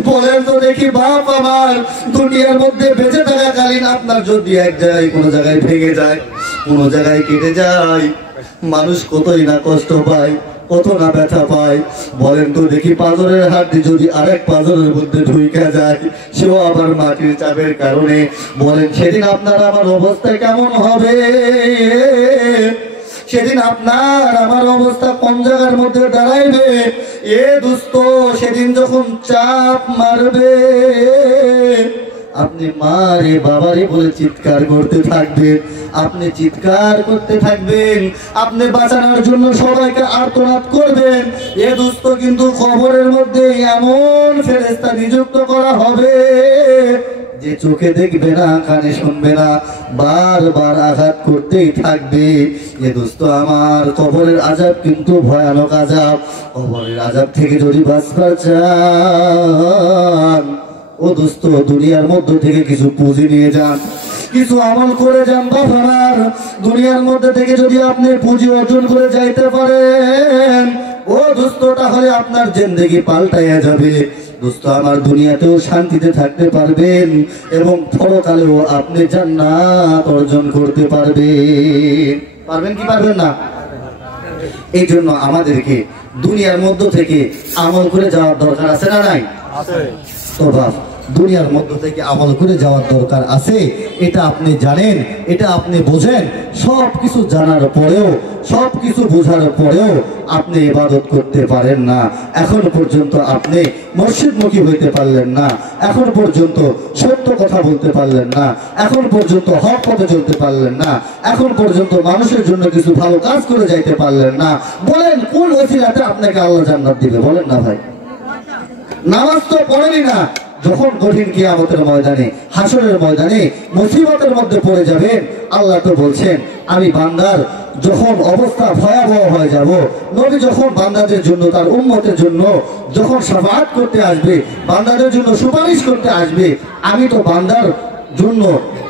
বলেন তো দেখি বাপ আমার দুনিয়ার মধ্যে বেঁচে থাকাকালীন আপনার যদি এক জায়গায় কোনো জায়গায় ভেঙে যায়, কোনো জায়গায় কেটে যায়, মানুষ কতই না কষ্ট পায়, কত না ব্যথা পায়। বলেন তো দেখি পাঁজরের হাড্ডি যদি আরেক পাঁজরের মধ্যে ঢুইকা যায়, সেও আবার মাটির চাপের কারণে, বলেন সেদিন আপনার আমার অবস্থা কেমন হবে? সেদিন আপনার আমার অবস্থা কোন জায়গার মধ্যে দাঁড়াইবে? এ দোস্ত সেদিন যখন চাপ মারবে, আপনি মা রে বাবা রে বলে চিৎকার করতে থাকবেন, আপনি চিৎকার করতে থাকবেন, আপনি বাঁচানোর জন্য সবাইকে আর্তনাদ করবেন। এ দুস্থ কিন্তু কবরের মধ্যে এমন ফেরেশতা নিযুক্ত করা হবে যে চোখে দেখবে না, কানে শুনবে না, বারবার আঘাত করতেই থাকবে। এ দোস্ত আমার, কবরের আযাব কিন্তু ভয়ানক আযাব। কবরের আযাব থেকে যদি বাঁচবার চান, ও দোস্ত দুনিয়ার মধ্য থেকে কিছু পুঁজি নিয়ে যান, কিছু আমল করে যান বাবার। দুনিয়ার মধ্যে থেকে যদি আপনি পুঁজি অর্জন করে যাইতে পারেন, ও দোস্ত তাহলে আপনার জিন্দেগি পাল্টাইয়া যাবে। দোস্ত আমার, দুনিয়াতেও শান্তিতে থাকতে পারবেন এবং পরকালেও আপনি জান্নাত অর্জন করতে পারবেন। পারবেন কি পারবেন না? এই জন্য আমাদেরকে দুনিয়ার মধ্য থেকে আমল করে যাওয়ার দরকার আছে না নাই? তো বাপ, দুনিয়ার মধ্য থেকে আমল করে যাওয়ার দরকার আছে, এটা আপনি জানেন, এটা আপনি বোঝেন। সব কিছু জানার পরেও, সব কিছু বোঝার পরেও আপনি ইবাদত করতে পারেন না। এখন পর্যন্ত আপনি মসজিদমুখী হইতে পারলেন না, এখন পর্যন্ত সত্য কথা বলতে পারলেন না, এখন পর্যন্ত হক পথে চলতে পারলেন না, এখন পর্যন্ত মানুষের জন্য কিছু ভালো কাজ করে যাইতে পারলেন না। বলেন কোন ওসিলাতে আপনাকে আল্লাহ জান্নাত দিবে? বলেন না ভাই। নামাজ তো পড়েনি না। যখন কঠিন কিয়ামতের ময়দানে, হাসরের ময়দানে মুসিবতের মধ্যে পড়ে যাবেন, আল্লাহ তো বলছেন আমি বান্দার যখন অবস্থা ভয়াবহ হয়ে যাব, নবী যখন বান্দাদের জন্য, তার উম্মতের জন্য যখন শাফাআত করতে আসবে, বান্দাদের জন্য সুপারিশ করতে আসবে, আমি তো বান্দার জন্য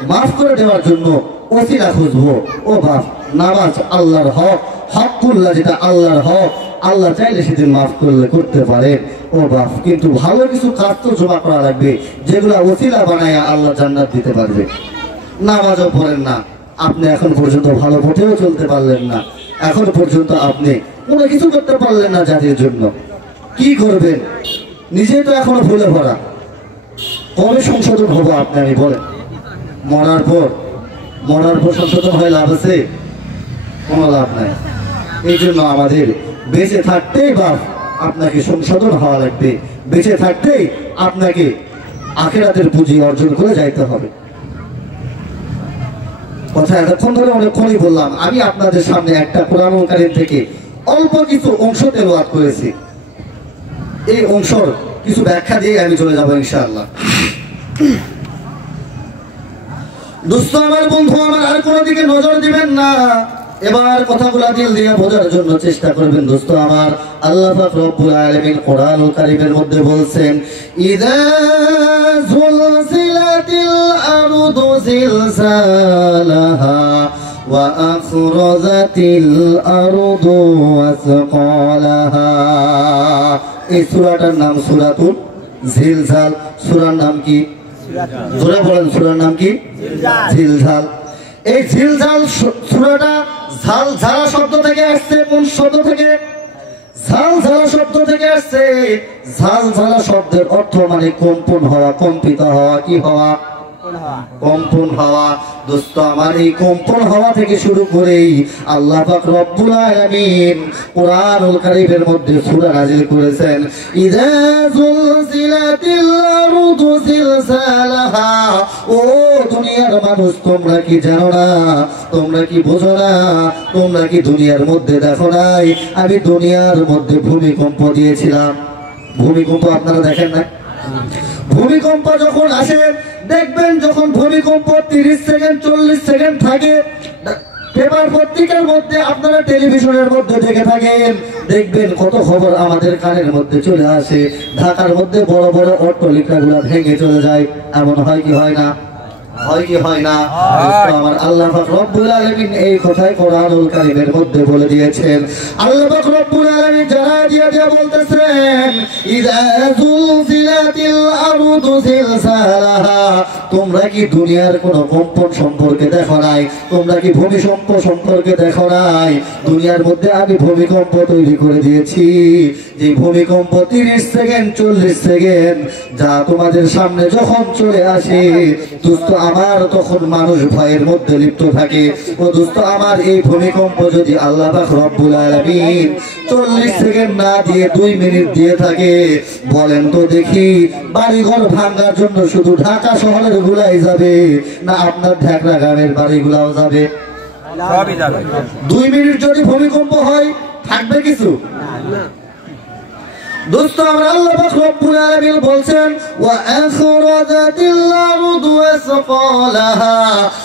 মাফ করে দেওয়ার জন্য ওসিলা খুঁজবো। ও বাপ, নামাজ আল্লাহর হক, হকুল্লাহ যেটা আল্লাহর হক, আল্লাহ চাইলে সেদিন মাফ করতে পারে। ও বাপ, কিন্তু ভালো কিছু কাজ তো জমা করা লাগবে, যেগুলো ওসিলা বানায়া আল্লাহ জান্নাত দিতে পারবে। নামাজও পড়েন না, আপনি এখন পর্যন্ত ভালো পথেও চলতে পারলেন না, এখন পর্যন্ত আপনি কোনো কিছু করতে পারলেন না জাতির জন্য। কি করবেন? নিজে তো এখনো ভুলে ভরা। কবে সংশোধন হবো আপনি আমি বলেন? মরার পর সংশোধন হয়ে লাভ আছে? কোনো লাভ নাই। এই জন্য আমাদের বেঁচে থাকতেই বাপ আপনাকে সংশোধন হওয়া লাগবে, বেঁচে থাকতেই আপনাকে আখিরাতের পুঁজি অর্জন করে যাইতে হবে। কথা এতক্ষণ ধরে অনেকক্ষণই বললাম। আমি আপনাদের সামনে একটা কোরআনুল কারীম থেকে অল্প কিছু অংশ তেলাওয়াত করেছি। এই অংশর কিছু ব্যাখ্যা দিয়ে আমি চলে যাবো ইনশাআল্লাহ। দোস্ত আমার, বন্ধু আমার, আর কোনো দিকে নজর দিবেন না। এবার কথাগুলো দিল দিয়ে বোঝার জন্য চেষ্টা করবেন। দোস্ত আমার, আল্লাহ পাক রব্বুল আলামিন কোরআনুল কারীমের মধ্যে বলছেন, ইযা যুলজিলাতিল আরদু জিলজালাহা ওয়া আখরাজাতিল আরদু আসকালাহা। এই সূরাটার নাম সূরাতুল জিলজাল। সূরার নাম কি? জোরে বলেন, সূরার নাম কি? জিলজাল। এই জিলজাল সূরাটা ঝালঝালা শব্দ থেকে আসছে। কোন শব্দ থেকে? ঝালঝালা শব্দ থেকে আসছে। ঝালঝালা শব্দের অর্থ মানে কম্পন হওয়া, কম্পিত হওয়া। কি হওয়া? কম্পন হওয়া। দোস্ত আমার, এই কম্পন হওয়া থেকে শুরু করেই আল্লাহ পাক রব্বুল আলামিন কোরআনুল কারীমের মধ্যে সূরা নাযিল করেছেন, ইযা যুলজিলাতিল আরদু জিলজালাহা। ও দুনিয়ার মানুষ, তোমরা কি জানো না? তোমরা কি বোঝো না? তোমরা কি দুনিয়ার মধ্যে দেখো নাই আমি দুনিয়ার মধ্যে ভূমিকম্প দিয়েছিলাম? ভূমিকম্প আপনারা দেখেন না? ভূমিকম্প যখন আসে দেখবেন, যখন ভূমিকম্প 30 সেকেন্ড 40 সেকেন্ড থাকে, পেপার পত্রিকার মধ্যে, আপনারা টেলিভিশনের মধ্যে দেখে থাকেন, দেখবেন কত খবর আমাদের কানের মধ্যে চলে আসে। ঢাকার মধ্যে বড় বড় অট্টালিকাগুলো ভেঙে চলে যায়। এমন হয় কি হয় না? হয় কি হয় না? আমার আল্লাহ পাক রব্বুল আলামিন এই কথাই কোরআনুল কারীমের মধ্যে বলে দিয়েছেন। আল্লাহ পাক রব্বুল আলামিন জানায় দিয়ে বলতেছেন, ইযা যুলজিলাতিল আরদু জিলজালাহা। তোমরা কি দুনিয়ার কোন কম্পন সম্পর্কে দেখো নাই? তোমরা কি ভূমিকম্প সম্পর্কে দেখো নাই? দুনিয়ার মধ্যে আমি ভূমিকম্প তৈরি করে দিয়েছি, যে ভূমিকম্প 30 সেকেন্ড 40 সেকেন্ড যা তোমাদের সামনে যখন চলে আসে, দোস্ত আমার তখন মানুষ ভয়ের মধ্যে লিপ্ত থাকে। ও দোস্ত আমার, এই ভূমিকম্প যদি আল্লাহ পাক রব্বুল আলামিন 40 সেকেন্ড না দিয়ে 2 মিনিট দিয়ে থাকে, বলেন তো দেখি বাড়িঘর ভাঙার জন্য শুধু ঢাকা শহরের গুলাই যাবে না আপনার ঢাকা গ্রামের বাড়িগুলাও যাবে? সবই যাবে। 2 মিনিট যদি ভূমিকম্প হয় থাকবে কিছু? দোস্ত আমরা আল্লাহ পাক রব্বুল আলামিন বলছেন ওয়া আখরাজাতিল আরদু আসফালাহা,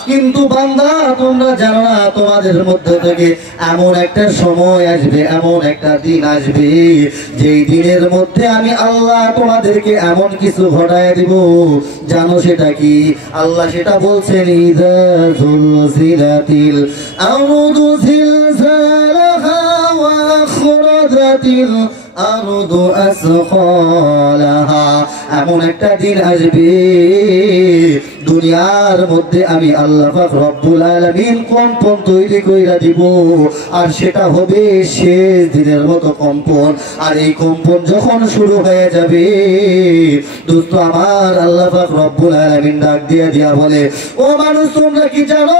কিন্তু বান্দা তোমরা জানো না তোমাদের মধ্যে থেকে এমন একটা সময় আসবে, এমন একটা দিন আসবে যেই দিনের মধ্যে আমি আল্লাহ তোমাদেরকে এমন কিছু ঘটায় দিব। জানো সেটা কি? আল্লাহ সেটা বলছেন ইযা যুলজিলাতিল আরদু জিলজালাহা ওয়া আখরাজাতিল আরদু আসফালাহা, এমন একটা দিন আসবে দুনিয়ার মধ্যে আমি আল্লাহ পাক রব্বুল আলামিন কম্পন তৈরি কইরা দিব, আর সেটা হবে শেষ দিনের মতো কম্পন। আর এই কম্পন যখন শুরু হয়ে যাবে দোস্ত আমার আল্লাহ পাক রব্বুল আলামিন ডাক দিয়া বলে, ও মানুষ তোমরা কি জানো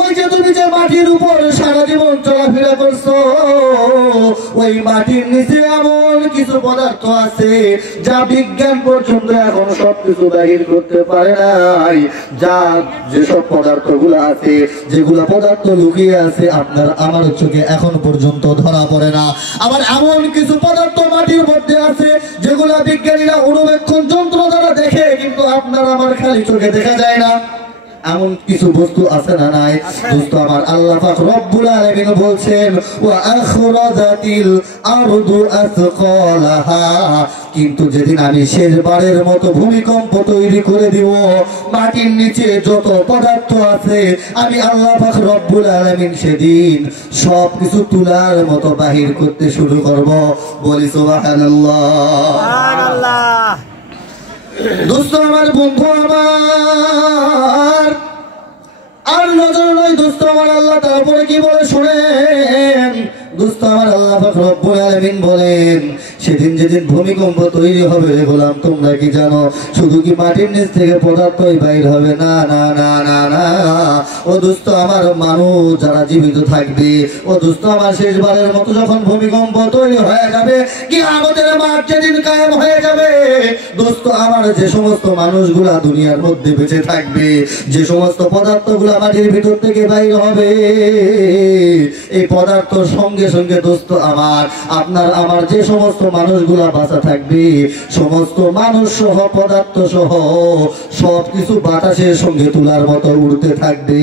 ওই যে তুমি যে মাটির উপর সারা জীবন চলাফেরা করছো, ওই মাটির নিচে এমন কিছু পদার্থ আছে যা বিজ্ঞান পর্যন্ত এখন সবকিছু বাহির করতে পারে নাই। যা যেসব পদার্থ গুলো আছে, যেগুলা পদার্থ লুকিয়ে আছে আপনার আমার চোখে এখন পর্যন্ত ধরা পড়ে না। আবার এমন কিছু পদার্থ মাটির মধ্যে আছে যেগুলা বিজ্ঞানীরা অনুবেক্ষণ যন্ত্র দ্বারা দেখে, কিন্তু আপনার আমার খালি চোখে দেখা যায় না। এমন কিছু বস্তু আছে না নাই? দোস্ত আমার আল্লাহ পাক রব্বুল আলামিন বলছেন ওয়া আখরাজাতিল আরদু আসকালাহা, কিন্তু যেদিন আমি শেষবারের মতো ভূমিকম্প তৈরি করে দিব, মাটির নিচে যত পদার্থ আছে আমি আল্লাহ পাক রব্বুল আলামিন সেদিন সব কিছু তুলার মতো বাহির করতে শুরু করব। বলি সুবহানাল্লাহ। সুবহানাল্লাহ। দোস্ত আমার, বন্ধু আমার, আর নজর নয় দোস্ত আমার, আল্লাহ তারপরে কি বলে শুনেন। দোস্ত আমার আল্লাহ পাক রব্বুল আলামিন বলেন সেদিন যেদিন ভূমিকম্প তৈরি হবে রে গোলাম, তোমরা কি জানো শুধু কি মাটির নিচ থেকে পদার্থই বাইর হবে? না না না না না, ও দোস্ত আমার মানুষ যারা জীবিত থাকবে, ও দোস্ত আমার শেষবারের মতো যখন ভূমিকম্প তৈরি হয়ে যাবে, কি আমাদের মাঠ যেদিন কায়েম হয়ে যাবে, দোস্ত আমার যে সমস্ত মানুষগুলা দুনিয়ার মধ্যে বেঁচে থাকবে, যে সমস্ত পদার্থগুলা মাটির ভিতর থেকে বাইর হবে, এই পদার্থ সঙ্গে সঙ্গে দোস্ত আমার আপনার আমার যে সমস্ত মানুষগুলা বাঁচা থাকবে, সমস্ত মানুষ সহ পদার্থ সহ সবকিছু বাতাসের সঙ্গে তুলার মতো উড়তে থাকবে।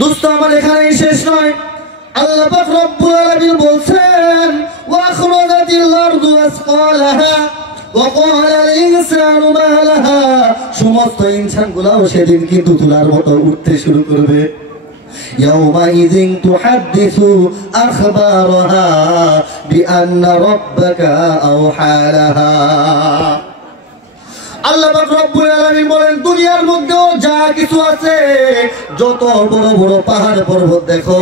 দোস্ত আমার এখানেই শেষ নয়, আল্লাহ পাক রব্বুল আলামিন বলছেন ওয়া আখরাজাতিল আরদু আসকালাহা ওয়া ক্বালাল ইনসানু মা লাহা, সমস্ত ইনসানগুলাও সেদিন কিন্তু তুলার মতো উঠতে শুরু করবে। ইয়াউমাইযিন তুহাদ্দিসু আখবারাহা বিআন্না রাব্বাকা আওহা লাহা। আল্লাহ পাক রব্বুল আলামিন বলেন দুনিয়ার মধ্যেও যা কিছু আছে, যত বড় বড় পাহাড় পর্বত দেখো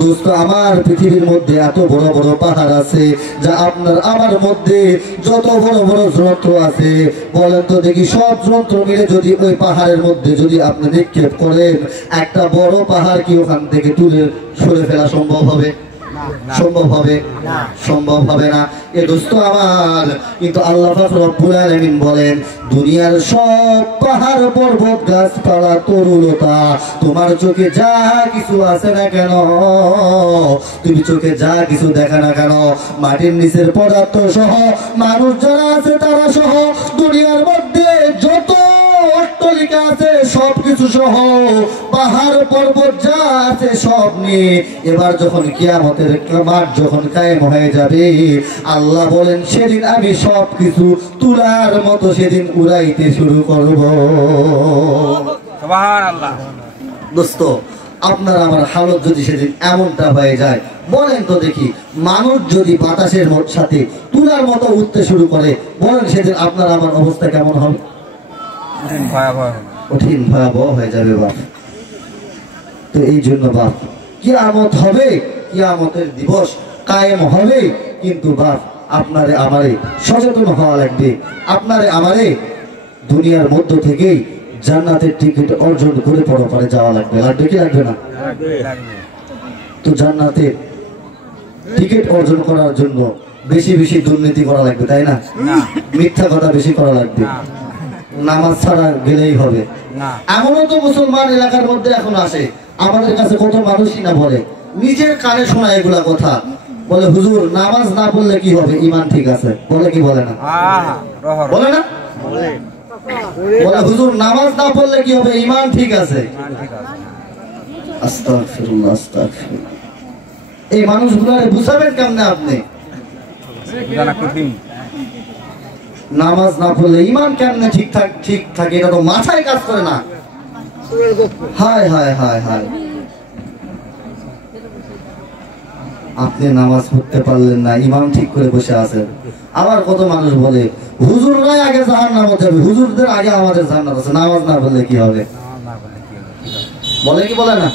দোস্ত আমার, পৃথিবীর মধ্যে এত বড় বড় পাহাড় আছে যা আপনার আমার মধ্যে যত বড় বড় যন্ত্র আছে, বলেন তো দেখি সব যন্ত্র মিলে যদি ওই পাহাড়ের মধ্যে যদি আপনি নিক্ষেপ করেন, একটা বড় পাহাড় কি ওখান থেকে তুলে সরে ফেলা সম্ভব হবে? সম্ভব হবে? সম্ভব হবে না। এ দোস্ত আমার, কিন্তু আল্লাহ পাক রব্বুল আলামিন বলেন দুনিয়ার সব পাহাড় পর্বত গাছপালা তরুলতা তোমার চোখে যা কিছু আছে না কেন, তুমি চোখে যা কিছু দেখা না কেন, মাটির নিচের পদার্থ সহ মানুষ যারা আছে তারা সহ দুনিয়ার মধ্যে যত অট্টালিকা আছে সবকিছু সহ পাহাড় পর্বত যা আছে সব নিয়ে এবার যখন কিয়ামতের মাঠ যখন কায়েম হয়ে যাবে, আল্লাহ বলেন সেদিন আমি সবকিছু তুলার মতো সেদিন উড়াইতে শুরু করব। সুবহানাল্লাহ। দোস্ত আপনার আমার হালত যদি সেদিন এমনটা হয়ে যায়, বলেন তো দেখি মানুষ যদি বাতাসের সাথে তুলার মতো উঠতে শুরু করে, বলেন সেদিন আপনার আমার অবস্থা কেমন হবে? কঠিন ভয়াবহ হয়ে যাবে বাপ। তো এই জন্য বাপ কিয়ামত হবে, কিয়ামতের দিবস কায়েম হবে, কিন্তু বাপ আপনারে আমারে সচেতন হওয়া লাগবে। আপনারে আমারে দুনিয়ার মধ্য থেকেই জান্নাতের টিকিট অর্জন করে পরপারে যাওয়া লাগবে। লাগবে কি লাগবে না? তো জান্নাতের টিকিট অর্জন করার জন্য বেশি বেশি দুর্নীতি করা লাগবে, তাই না? মিথ্যা কথা বেশি করা লাগবে, নামাজ ছাড়া গেলেই হবে। এমনও তো মুসলমান এলাকার মধ্যে এখন আসে, আমাদের কাছে কত মানুষই না বলে, নিজের কানে শোনা এগুলা কথা, বলে হুজুর নামাজ না পড়লে কি হবে, ইমান ঠিক আছে। বলে কি বলে না? বলে না? বলে হুজুর নামাজ না পড়লে কি হবে, ইমান ঠিক আছে। আস্তাগফিরুল্লাহ, আস্তাগফিরুল্লাহ। এই মানুষগুলারে বুঝাবেন কেমনে আপনি? নামাজ না পড়লে ইমান কেমনে ঠিক থাকে, এটা তো মাথায় কাজ করে না। হায় হায় হায় হায়, আপনি নামাজ পড়তে পারলেন না, ইমাম ঠিক করে বসে আছেন। আবার কত মানুষ বলে হুজুররাই আগে জাহান্নামে যাবে, হুজুরদের আগে আমাদের জান্নাত আছে, নামাজ না পড়লে কি হবে? বলে কি বলে না?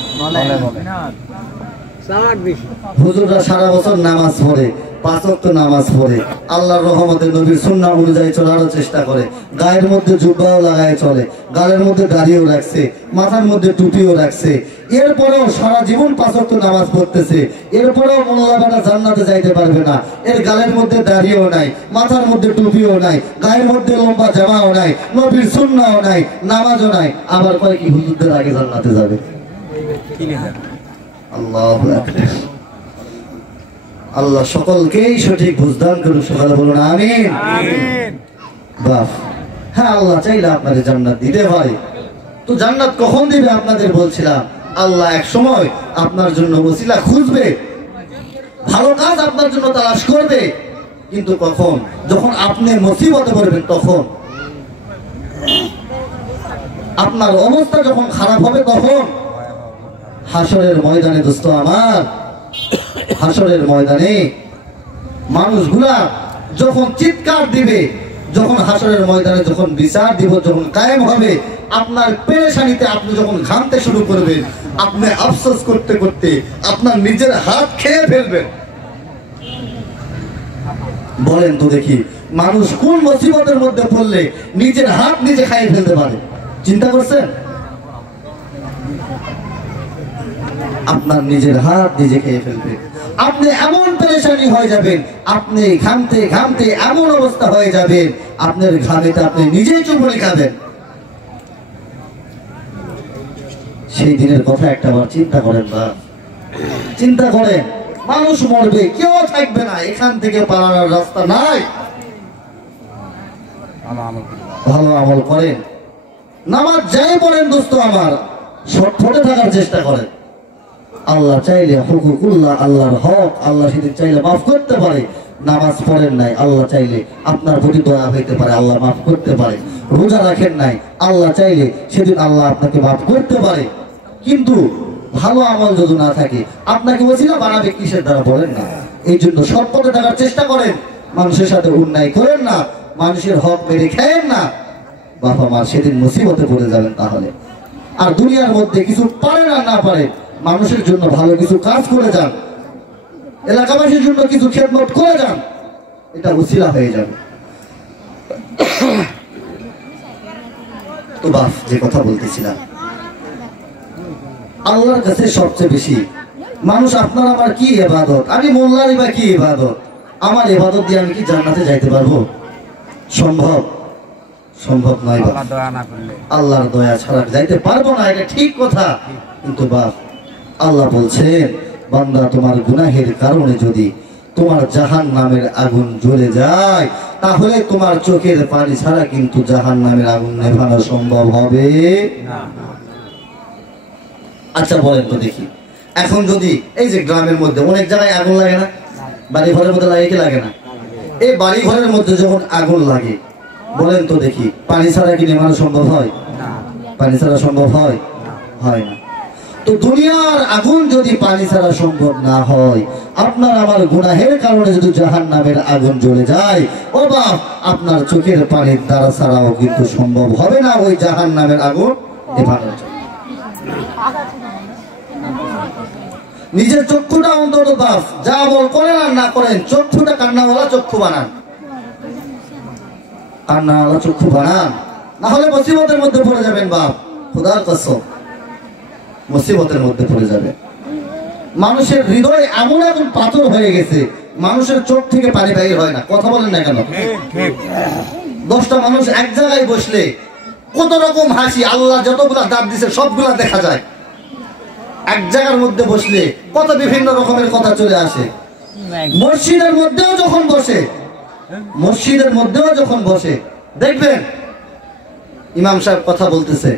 হুজুররা সারা বছর নামাজ পড়ে, 5 ওয়াক্ত নামাজ পড়ে, আল্লাহর রহমতে নবীর সুন্নাহ অনুযায়ী চলার চেষ্টা করে, গায়ের মধ্যে জুব্বাও লাগায় চলে, গালের মধ্যে দাড়িও রাখছে, মাথার মধ্যে টুপিও রাখছে, এরপরেও সারা জীবন 5 ওয়াক্ত নামাজ পড়তেছে, এরপরেও মোল্লাবেলা জান্নাতে যাইতে পারবে না। এর গালের মধ্যে দাড়িও নাই, মাথার মধ্যে টুপিও নাই, গায়ের মধ্যে লম্বা জামাও নাই, নবীর সুন্নাহও নাই, নামাজও নাই, আবার কয় কি হুজুরদের আগে জান্নাতে যাবে। আল্লাহু আকবার। আল্লাহ সকলকেই সঠিক বুঝদান করুন, সকালে বলুন আমিন। বাহ, হ্যাঁ আল্লাহ চাইলে আপনাদের জান্নাত দিতে হয়। তো জান্নাত কখন দিবে আপনাদের বলছিলাম, আল্লাহ এক সময় আপনার জন্য ওসিলা খুঁজবে, ভালো কাজ আপনার জন্য তালাশ করবে, কিন্তু কখন? যখন আপনি মুসিবতে পড়বেন, তখন আপনার অবস্থা যখন খারাপ হবে, তখন হাসরের ময়দানে দোস্ত আমার, হাসরের ময়দানে মানুষগুলা যখন চিৎকার দিবে, যখন হাসরের ময়দানে যখন বিচার দিব যখন কায়েম হবে, আপনার পেরেশানিতে আপনি যখন ঘামতে শুরু করবেন, আপনি আফসোস করতে করতে আপনার নিজের হাত খেয়ে ফেলবেন। বলেন তো দেখি, মানুষ কোন মুসিবতের মধ্যে পড়লে নিজের হাত নিজে খাইয়ে ফেলতে পারে? চিন্তা করছেন? আপনার নিজের হাত নিজে খেয়ে ফেলবে। আপনি এমন পেরেশানি হয়ে যাবেন, আপনি ঘামতে ঘামতে এমন অবস্থা হয়ে যাবেন, আপনার ঘামেটা আপনি নিজেই চুমড়ে খাবেন। সেই দিনের কথা একটাবার চিন্তা করেন বা চিন্তা করেন, মানুষ মরবে, কেউ থাকবে না, এখান থেকে পালানোর রাস্তা নাই। ভালো আমল করেন, নামাজ যাই পড়েন দোস্ত আমার, শর্টফটে থাকার চেষ্টা করেন। আল্লাহ চাইলে হুকুকুল্লাহ, আল্লাহর হক আল্লাহ সেদিন চাইলে মাফ করতে পারে। নামাজ পড়েন নাই, আল্লাহ চাইলে আপনার প্রতি দয়া হইতে পারে, আল্লাহ মাফ করতে পারে। রোজা রাখেন নাই, আল্লাহ চাইলে সেদিন আল্লাহ আপনাকে মাফ করতে পারে। কিন্তু ভালো আমল যদি না থাকে, আপনাকে ওসিলা বানাবে কিসের দ্বারা? বলেন না। এই জন্য শর্টফটে থাকার চেষ্টা করেন, মানুষের সাথে অন্যায় করেন না, মানুষের হক মেরে খায়েন না, বাবা মা সেদিন মুসিবতে পড়ে যাবেন। তাহলে আর দুনিয়ার মধ্যে কিছু পারেন আর না পারেন, মানুষের জন্য ভালো কিছু কাজ করে যান, এলাকাবাসীর জন্য কিছু খেদমত করে যান, এটা উসিলা হয়ে যাবে। তো বাস যে কথা বলতেছিলাম, আল্লাহর কাছে সবচেয়ে বেশি মানুষ আপনার আমার কি ইবাদত, আমি মোল্লারই বা কি ইবাদত, আমার ইবাদত দিয়ে আমি কি জান্নাতে যাইতে পারবো? সম্ভব? সম্ভব নয়। আল্লাহর দয়া ছাড়া যাইতে পারবো না, এটা ঠিক কথা। কিন্তু বাপ আল্লাহ বলছেন, বান্দা তোমার গুনাহের কারণে যদি তোমার জাহান্নামের আগুন জ্বলে যায়, তাহলে তোমার চোখের পানি ছাড়া কিন্তু জাহান্নামের আগুন নেভানো সম্ভব হবে না। আচ্ছা বলেন তো দেখি, এখন যদি এই যে গ্রামের মধ্যে অনেক জায়গায় আগুন লাগে না, বাড়ি ঘরের মধ্যে লাগে কি লাগে না? এই বাড়ি ঘরের মধ্যে যখন আগুন লাগে, বলেন তো দেখি পানি ছাড়া কি নেভানো সম্ভব হয়? পানি ছাড়া সম্ভব হয়? হয় না। তো দুনিয়ার আগুন যদি পানি ছাড়া সম্ভব না হয়, আপনার আমার গুনাহের কারণে যদি জাহান্নামের আগুন জ্বলে যায়, ও বাপ, আপনার চোখের পানির দ্বারা ছাড়াও কিন্তু সম্ভব হবে না ওই জাহান্নামের আগুন নেভানোর জন্য। নিজের চক্ষুটা অন্তত বাপ যা বল করেন আর না করেন, চক্ষুটা কান্নাওয়ালা চক্ষু বানান, কান্নাওয়ালা চক্ষু বানান, না হলে মুসিবতের মধ্যে পড়ে যাবেন বাপ, খোদার কসম মুসিবতের মধ্যে পড়ে যাবে। মানুষের হৃদয় এমন এখন পাথর হয়ে গেছে, মানুষের চোখ থেকে পানি বাইর হয় না। কথা বলেন না কেন? 10টা মানুষ এক জায়গায় বসলে কত রকম হাসি, আল্লাহ যতগুলা দাঁত দিছে সবগুলা দেখা যায়। এক জায়গার মধ্যে বসলে কত বিভিন্ন রকমের কথা চলে আসে। মসজিদের মধ্যেও যখন বসে দেখবেন ইমাম সাহেব কথা বলতেছে,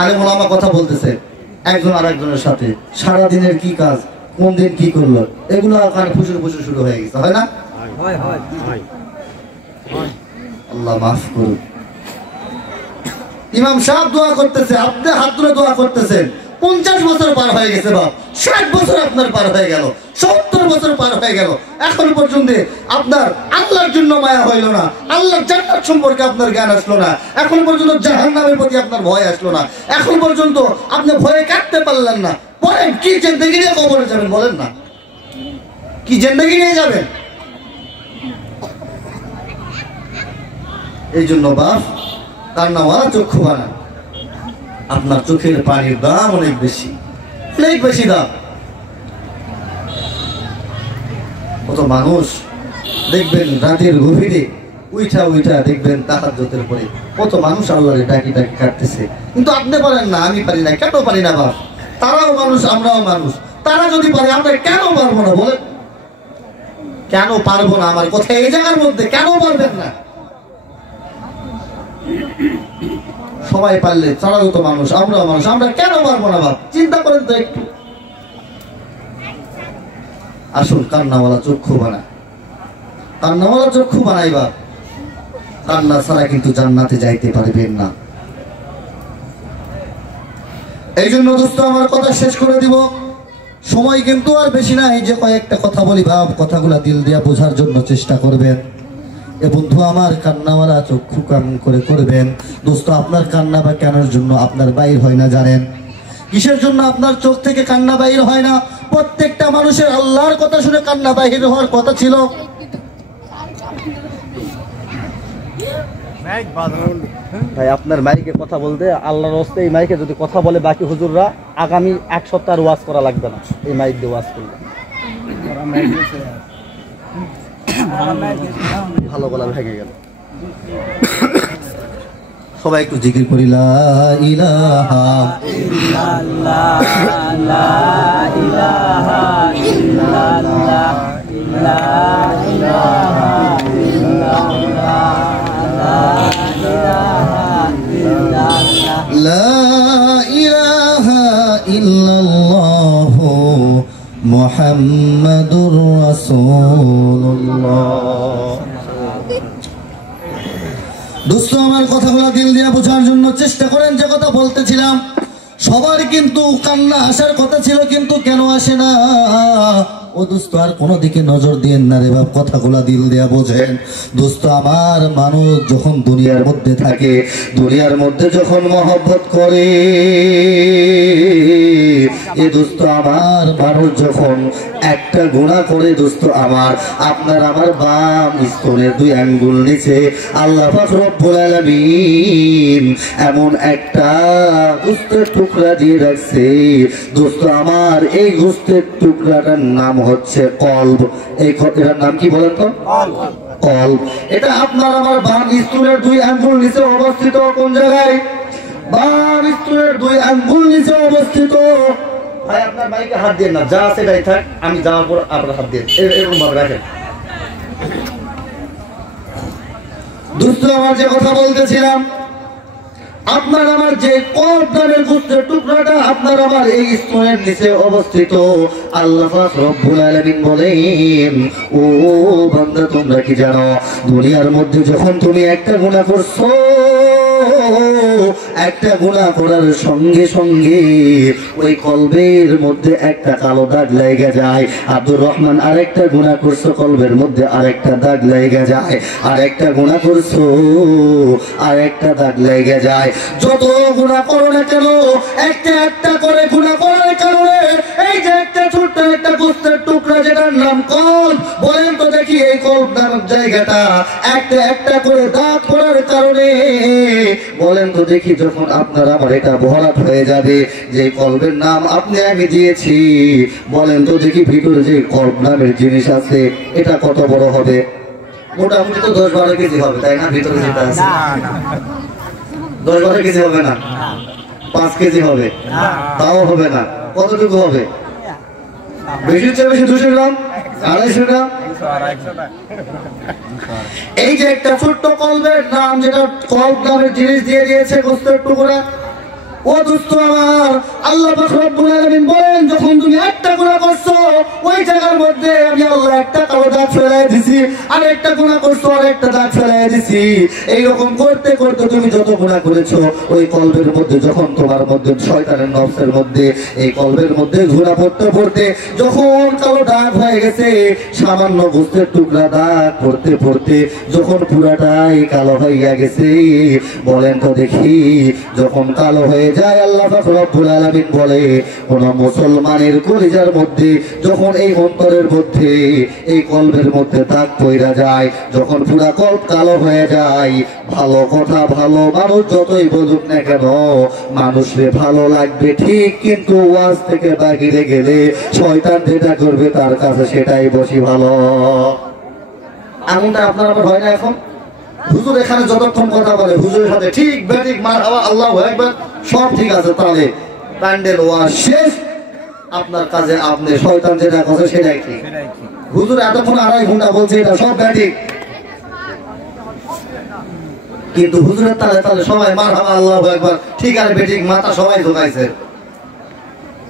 আলেম ওলামা কথা বলতেছে একজন আরেকজনের সাথে, সারা দিনের কি কাজ, কোন দিন কি করলো, এগুলো ওখানে ফুসুর শুরু হয়ে গেছে, হয় না? আল্লাহ মাফ করুন। ইমাম সাহেব দোয়া করতেছে, আপনি হাত তুলে দোয়া করতেছেন, 50 বছর পার হয়ে গেছে বাপ, 60 বছর আপনার পার হয়ে গেল, 70 বছর পার হয়ে গেল, এখন পর্যন্ত আপনার আল্লাহর জন্য মায়া হইল না, আল্লাহর জান্নাত সম্পর্কে আপনার জ্ঞান আসলো না, এখন পর্যন্ত জাহান্নামের প্রতি আপনার ভয় আসলো না, এখন পর্যন্ত আপনি ভয়ে কাটতে পারলেন না। বলেন কি জিন্দেগি নিয়ে কবরে যাবেন? বলেন না, কি জিন্দেগি নিয়ে যাবেন? এই জন্য বাপ কান্নাওয়ালা চক্ষু বানান। আপনার চোখের পানির দাম অনেক বেশি দাম। কত মানুষ দেখবেন রাতের গভীরে উইঠা দেখবেন তাহাজ্জুদের পরে কত মানুষ আল্লাহরে ডাকি কাটতেছে, কিন্তু আপনি পারেন না, আমি পারি না। কেন পারি না বাপ? তারাও মানুষ, আমরাও মানুষ। তারা যদি পারে আমরা কেন পারবো না? বলেন কেন পারবো না? আমার কথা এই জায়গার মধ্যে কেন পারবেন না? সবাই পারলে, তারাও তো মানুষ, আমরাও মানুষ, আমরা কেন পারবো না বাপ? চিন্তা করেন তো একটু। আসুন কান্নাওয়ালা চক্ষু বানাই বাপ। কান্না ছাড়া কিন্তু জান্নাতে যাইতে পারবেন না। এই জন্য দোস্ত আমার কথা শেষ করে দিব, সময় কিন্তু আর বেশি নাই যে কয়েকটা কথা বলি বাপ, কথাগুলা দিল দিয়া বোঝার জন্য চেষ্টা করবেন। এ বন্ধু আমার, কান্নাওয়ালা চক্ষু কাম করে করবেন। দোস্ত আপনার কান্না বা কেন জন্য আপনার বাইর হয় না জানেন? কিসের জন্য আপনার চোখ থেকে কান্না বাইর হয় না? প্রত্যেকটা মানুষের আল্লাহর কথা শুনে কান্না বাইর হওয়ার কথা ছিল। ভাই আপনার মাইকে কথা বলতে, আল্লাহর রাস্তায় এই মাইকে যদি কথা বলে বাকি হুজুররা, আগামী 1 সপ্তাহ ওয়াজ করা লাগবে না, এই মাইক দিয়ে ওয়াজ করলে। ভালো গলা ভেঙে গেল। সবাই একটু জিকির করি, লা ইলাহা ইল্লাল্লাহ, লা ইলাহা ইল্লাল্লাহ, লা ইলাহা ইল্লাল্লাহ, লা ইলাহা ইল্লাল্লাহ মুহাম্মাদুর রাসূলুল্লাহ। দোস্ত আমার কথাগুলো দিল দিয়ে বোঝার জন্য চেষ্টা করেন। যে কথা বলতেছিলাম, সবার কিন্তু কান্না আসার কথা ছিল, কিন্তু কেন আসে না? ও দোস্ত আর কোনো দিকে নজর দিয়েন না রে বাপ, কথাগুলা দিল দিয়া বোঝেন। দোস্ত আমার, মানুষ যখন দুনিয়ার মধ্যে থাকে, দুনিয়ার মধ্যে যখন মহব্বত করে, এ দোস্ত আমার, মানুষ যখন একটা গুনাহ করে, দোস্ত আমার, আপনার আমার বাম স্তনের 2 আঙ্গুল নিচে আল্লাহ পাক রব্বুল আলামিন এমন একটা গোস্তের টুকরা দিয়ে রাখছে। দোস্ত আমার, এই গোস্তের টুকরাটার নাম হচ্ছে কলব। এটার নাম কি বলেন তো? কলব। এটা আপনার আমার বাম স্তনের 2 আঙ্গুল নিচে অবস্থিত। কোন জায়গায়? বাম স্তনের 2 আঙ্গুল নিচে অবস্থিত। ভাই আপনার মাইকে হাত দিয়ে না, যা সেটাই থাক, আমি যাওয়ার পর আপনার হাত দিয়ে এরকম ভাবে রাখেন। দোস্ত আমার, যে কথা বলতেছিলাম, আপনার আমার যে কলব নামের গোস্তের টুকরাটা আপনার আমার এই স্তনের নিচে অবস্থিত। আল্লাহ পাক রব্বুল আলামিন বলেন, ও বান্দা, তোমরা কি জানো, দুনিয়ার মধ্যে যখন তুমি একটা গুনাহ করছো, একটা গুনাহ করার সঙ্গে সঙ্গে ওই কলবের মধ্যে একটা কালো দাগ লেগে যায়। আব্দুর রহমান, আরেকটা গুনাহ করছো, কলবের মধ্যে আরেকটা দাগ লেগে যায়। আরেকটা গুনাহ করছো, আরেকটা দাগ লেগে যায়। যত গুনাহ করো না কেন, একটা একটা করে গুনাহ করার কারণে এই যে একটা ছোট্ট গোস্তের টুকরা যেটার নাম কল, বলেন তো দেখি এই কল নামক জায়গাটা একটা একটা করে দাগ পড়ার কারণে বলেন তো দেখি যখন আপনার আমার এটা ভরাট হয়ে যাবে, যে কলবের নাম আপনি আমি দিয়েছি, বলেন তো দেখি ভিতরে যে কলব নামের জিনিস আছে এটা কত বড় হবে? মোটামুটি তো 10-12 কেজি হবে, তাই না? ভিতরে যেটা আছে 10-12 কেজি হবে না, 5 কেজি হবে, তাও হবে না। কতটুকু হবে? বেশি চেয়ে বেশি 200 গ্রাম, 250 গ্রাম। এই যে একটা ছোট্ট কলবের নাম, যেটা কলব নামের জিনিস দিয়ে দিয়েছে গোস্তের টুকরা, ও দোস্ত আমার, আল্লাহ পাক রব্বুল আলামিন বলেন যখন তুমি একটা গুনাহ করছো ওই জায়গার মধ্যে আমি আল্লাহ একটা কালো দাগ ফেলাই দিছি, আর একটা গুনাহ করছো আর একটা দাগ ফেলাই দিছি। এইরকম করতে করতে তুমি যত গুনাহ করেছো ওই কলবের মধ্যে যখন তোমার মধ্যে শয়তানের নফসের মধ্যে এই কলবের মধ্যে ঘোরা পড়তে পড়তে যখন কালো দাগ হয়ে গেছে, সামান্য গোস্তের টুকরা দাগ পড়তে পড়তে যখন পুরাটাই কালো হইয়া গেছে, বলেন তো দেখি যখন কালো হয়ে যায় আল্লাহ পাক রব্বুল আলামিন বলে কোন মুসলমানের কলিজার মধ্যে যখন এই অন্তরের মধ্যে এই কলবের মধ্যে দাগ পড়া যায়, যখন পুরা কলব কালো হয়ে যায়, ভালো কথা ভালো মানুষ যতই বলুক না কেন মানুষে ভালো লাগবে ঠিক, কিন্তু ওয়াজ থেকে বাহিরে গেলে শয়তান যেটা করবে তার কাছে সেটাই বেশি ভালো। এমনটা আপনার আবার হয় না? এখন হুজুর এখানে যতক্ষণ কথা বলে হুজুরের সাথে ঠিক বেঠিক মারহাবা আল্লাহু আকবার সব ঠিক আছে, তাহলে প্যান্ডেল ওয়াজ শেষ, আপনার কাজে আপনি শয়তান যেটা করে সেটাই ঠিক। হুজুর এতক্ষণ 2.5 ঘন্টা বলছে এটা সব বেঠিক, কিন্তু হুজুরের তালে তালে সবাই মারহাবা আল্লাহু আকবার ঠিক আর বেঠিক মাথা সবাই ঢোকাইছে।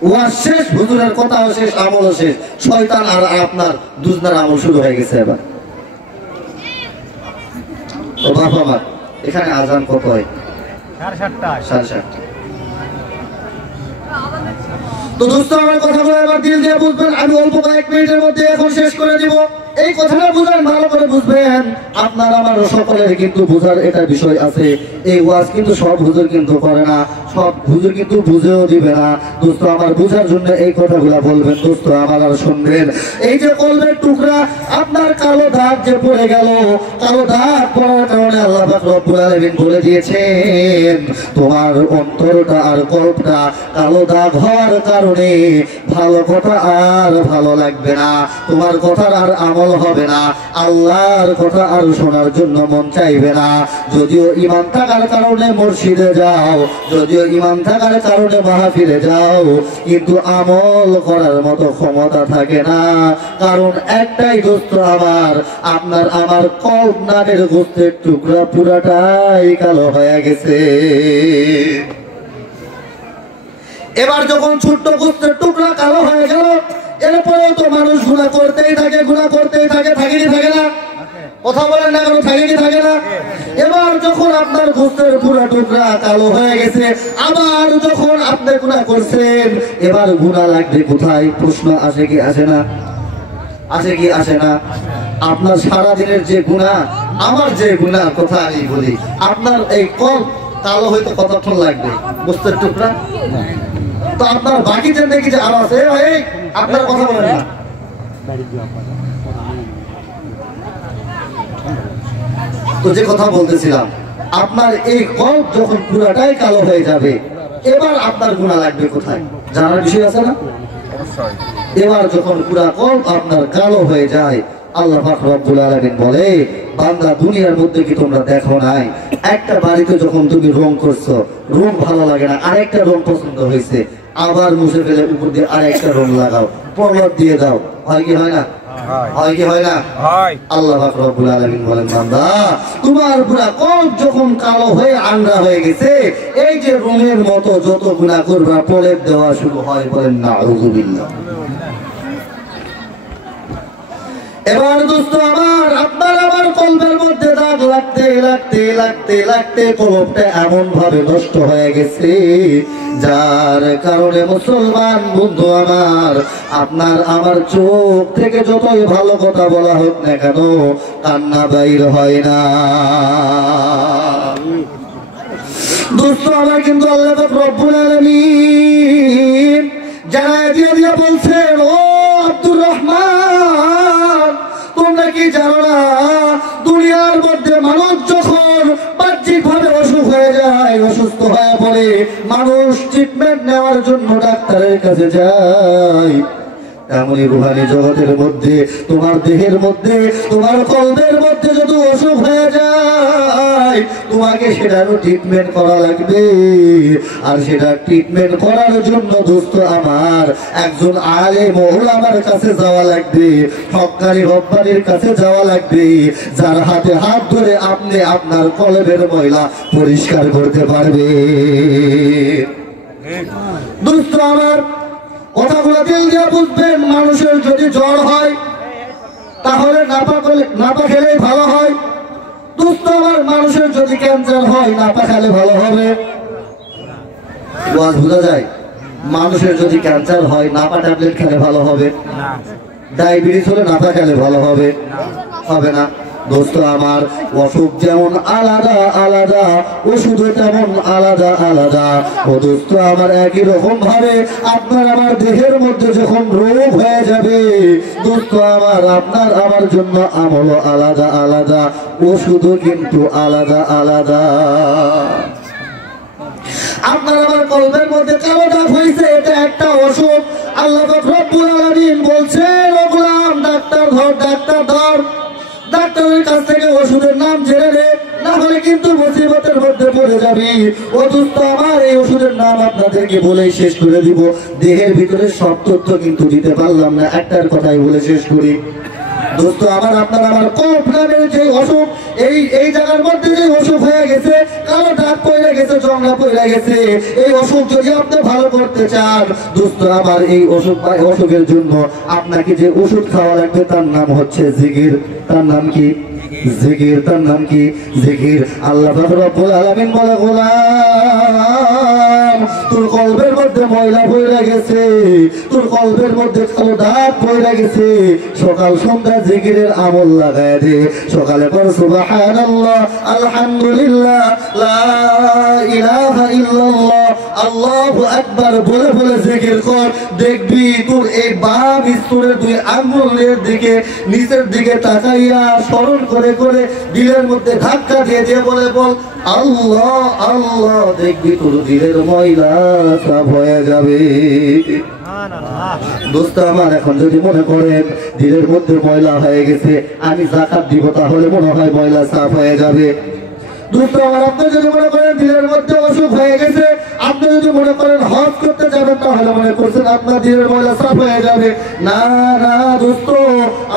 ওয়াজ শেষ, হুজুরের কথাও শেষ, আমলও শেষ, শয়তান আর আপনার দুজনের আমল শুরু হয়ে গেছে। এবার তো বাপ আমার এখানে আজান কত হয়? 7:30। তো দোস্ত আমার কথাগুলো এবার দিল দিয়ে বুঝবেন, আমি অল্প কয়েক মিনিটের মধ্যে এখন শেষ করে দিব। এই কথাটা বুঝেন, ভালো করে বুঝবেন, আপনার আমার সকলের কিন্তু বুঝার এটা বিষয় আছে। এই ওয়াজ কিন্তু সব হুজুর কিন্তু করে না, সব হুজুর কিন্তু বুঝেও দিবে না। দোস্ত আমার বুঝার জন্য এই কথাগুলা বলবেন, দোস্ত আমার আর শুনবেন। এই যে কলবের টুকরা আপনার কালো দাগ যে পড়ে গেল, কালো দাগ পড়ার কারণে আল্লাহ পাক রব্বুল আলামিন বলে দিয়েছেন তোমার অন্তরটা আর কলবটা কালো দাগ হওয়ার কারণে ভালো কথা আর ভালো লাগবে না, তোমার কথার আর আমল হবে না, আল্লাহর কথা আর শোনার জন্য মন চাইবে না। যদিও ঈমান থাকার কারণে মসজিদে যাও, যদিও ঈমান থাকার কারণে মাহফিলে যাও, কিন্তু আমল করার মতো ক্ষমতা থাকে না। কারণ একটাই দোস্ত আমার, আপনার আমার কলব নামের গোস্তের টুকরা পুরাটাই কালো হয়ে গেছে। এবার যখন ছোট্ট গোস্তের টুকরা কালো হয়ে গেল, এরপরেও তো মানুষ গুনাহ করতেই থাকে, গুনাহ করতেই থাকে, থাকে না? কথা বলেন না কেন, থাকে না? এবার যখন আপনার গোস্তের পুরা টুকরা কালো হয়ে গেছে, আবার যখন আপনি গুনাহ করছেন, এবার গুনাহ লাগবে কোথায়? প্রশ্ন আসে কি আসে না? আসে কি আসে না? আপনার সারাদিনের যে গুনাহ, আমার যে গুনাহ কথা আমি বলি, আপনার এই কলব কালো হইতে কতক্ষণ লাগবে? গোস্তের টুকরা তো আপনার বাকি যে দেখি যে আরো আছে, আপনার কথা বলেন না। তো যে কথা বলতেছিলাম, আপনার এই কলব যখন পুরাটাই কালো হয়ে যাবে, এবার আপনার গুনাহ লাগবে কোথায়? জানার বিষয় আছে না? এবার যখন পুরা কলব আপনার কালো হয়ে যায়, আল্লাহ পাক রব্বুল আলামিন বলে বান্দা দুনিয়ার মধ্যে কি তোমরা দেখো নাই, একটা বাড়িতে যখন তুমি রং করছো, রং ভালো লাগে না, আরেকটা রং পছন্দ হয়েছে, আবার মুছে ফেলে উপর দিয়ে আরেকটা রং লাগাও, প্রলাপ দিয়ে দাও, হয় কি হয় না? হয় কি হয় না? আল্লাহ পাক রব্বুল আলামিন বলেন বান্দা তোমার পুরা কলব যখন কালো হয়ে আংরা হয়ে গেছে, এই যে রঙের মতো যত গুনাহ করবা প্রলেপ দেওয়া শুরু হয়, বলেন নাউযুবিল্লাহ। এবার দোস্ত আমার, আপনার আমার কলবের মধ্যে দাগ লাগতে লাগতে লাগতে লাগতে কলবটা এমন ভাবে নষ্ট হয়ে গেছে, যার কারণে মুসলমান বন্ধু আমার, আপনার আমার চোখ থেকে যতই ভালো কথা বলা হোক না কেন কান্না বাইর হয় না। দোস্ত আমার কিন্তু আল্লাহ রব্বুল আলামিন জানায় দিয়ে বলছেন, ও আব্দুর রহমান, তোমরা কি জানো না দুনিয়ার মধ্যে মানুষ যখন বাহ্যিক ভাবে অসুখ হয়ে যায়, অসুস্থ হয়ে পড়ে, মানুষ ট্রিটমেন্ট নেওয়ার জন্য ডাক্তারের কাছে যায়, এমনই রুহানি জগতের মধ্যে তোমার দেহের মধ্যে তোমার কলবের মধ্যে যদি অসুখ হয়ে যায়, তোমাকে সেটারও ট্রিটমেন্ট করা লাগবে। আর সেটা ট্রিটমেন্ট করার জন্য দোস্ত আমার একজন আলেম ওলামার কাছে যাওয়া লাগবে, হক্কানি রব্বানির কাছে যাওয়া লাগবে, যার হাতে হাত ধরে আপনি আপনার কলবের ময়লা পরিষ্কার করতে পারবে। দোস্ত আমার, কথাগুলো দিল দিয়ে বুঝবেন। মানুষের যদি জ্বর হয় তাহলে নাপা খেলেই ভালো হয়। দোস্ত আমার, মানুষের যদি ক্যান্সার হয় নাপা খেলে ভালো হবে। বোঝা যায়, মানুষের যদি ক্যান্সার হয় নাপা ট্যাবলেট খেলে ভালো হবে, ডায়াবেটিস হলে নাপা খেলে ভালো হবে, হবে না। দোস্ত আমার, অসুখ যেমন আলাদা আলাদা, ওষুধও তেমন আলাদা আলাদা। ও দোস্ত আমার, একই রকম ভাবে আপনার আমার দেহের মধ্যে যখন রোগ হয়ে যাবে, দোস্ত আমার আপনার আমার জন্য আমলও আলাদা আলাদা, ওষুধও কিন্তু আলাদা আলাদা। আপনার আমার কলবের মধ্যে কালো দাগ হয়েছে, এটা একটা অসুখ। আল্লাহ রব্বুল আলামিন বলছেন, ও গোলাম, ডাক্তার ধর, ডাক্তার ধর, ডাক্তারের কাছ থেকে ওষুধের নাম জেনে নে, না হলে কিন্তু মুসিবতের মধ্যে পড়ে যাবি। ও দোস্ত আমার, এই ওষুধের নাম আপনাদেরকে বলেই শেষ করে দিব। দেহের ভিতরে সব তথ্য কিন্তু দিতে পারলাম না, একটার কথাই বলে শেষ করি। দোস্ত আমার, আপনার আমার কফ নামের যে অসুখ, এই জায়গার মধ্যে যে অসুখ হয়ে গেছে, কালো দাগ পড়ে গেছে, জংলা পড়ে গেছে, এই অসুখ যদি আপনি ভালো করতে চান, দোস্ত আমার, এই অসুখের জন্য আপনাকে যে ওষুধ খাওয়া লাগবে তার নাম হচ্ছে জিকির। তার নাম কি? জিকির। তার নাম কি? জিকির। আল্লাহ রাব্বুল আলামিন বলে, গোলাম, তোর কলবের মধ্যে ময়লা পড়ে গেছে, তোর কলবের মধ্যে কালো দাগ পড়ে গেছে, সকাল সন্ধ্যা জিকিরের আমল লাগায় দে। সকালে পর সুবহানাল্লাহ, আলহামদুলিল্লাহ, লা ইলাহা ইল্লাল্লাহ, আল্লাহু আকবার বলে বলে জিকির কর। দেখবি তোর এই বাম স্তরের দুই আঙ্গুলের দিকে নিচের দিকে তাকাইয়া স্মরণ করে করে দিলের মধ্যে ধাক্কা দিয়ে দিয়ে বলে বল আল্লাহ আল্লাহ, দেখবি তোর দিলের ময়লা সাফ হয়ে যাবে। দোস্ত আমার, এখন যদি মনে করেন দিলের মধ্যে ময়লা হয়ে গেছে, আমি যাকাত দিব, তাহলে মনে হয় ময়লা সাফ হয়ে যাবে। দোস্ত আমার, আপনি যদি মনে করেন দিলের মধ্যে অসুখ হয়ে গেছে, আপনি যদি মনে করেন হজ করতে যাবেন, তাহলে মনে করছেন আপনার দিলের ময়লা সাফ হয়ে যাবে। না না দোস্ত,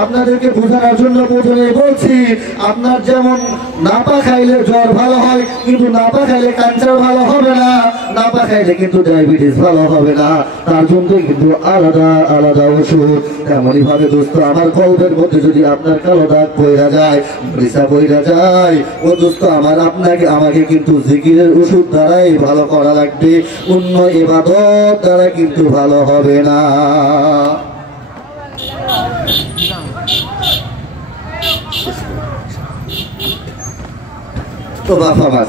আপনাদেরকে বোঝানোর জন্য প্রথমে বলছি, আপনার যেমন নাপা খাইলে জ্বর ভালো হয়, কিন্তু নাপা খাইলে ক্যান্সার ভালো হবে না, নাপা খাইলে কিন্তু ডায়াবেটিস ভালো হবে না, তার জন্য কিন্তু আলাদা আলাদা ওষুধ। তেমনই ভাবে দোস্ত আমার, কলবের মধ্যে যদি আপনার কালো দাগ পইরা যায়, মরিচা পইরা যায়, ও দোস্ত আমার, আপনাকে আমাকে কিন্তু জিকিরের ওষুধ দ্বারাই ভালো করা লাগবে, অন্য ইবাদত দ্বারা কিন্তু ভালো হবে না। তো বাবা আমার,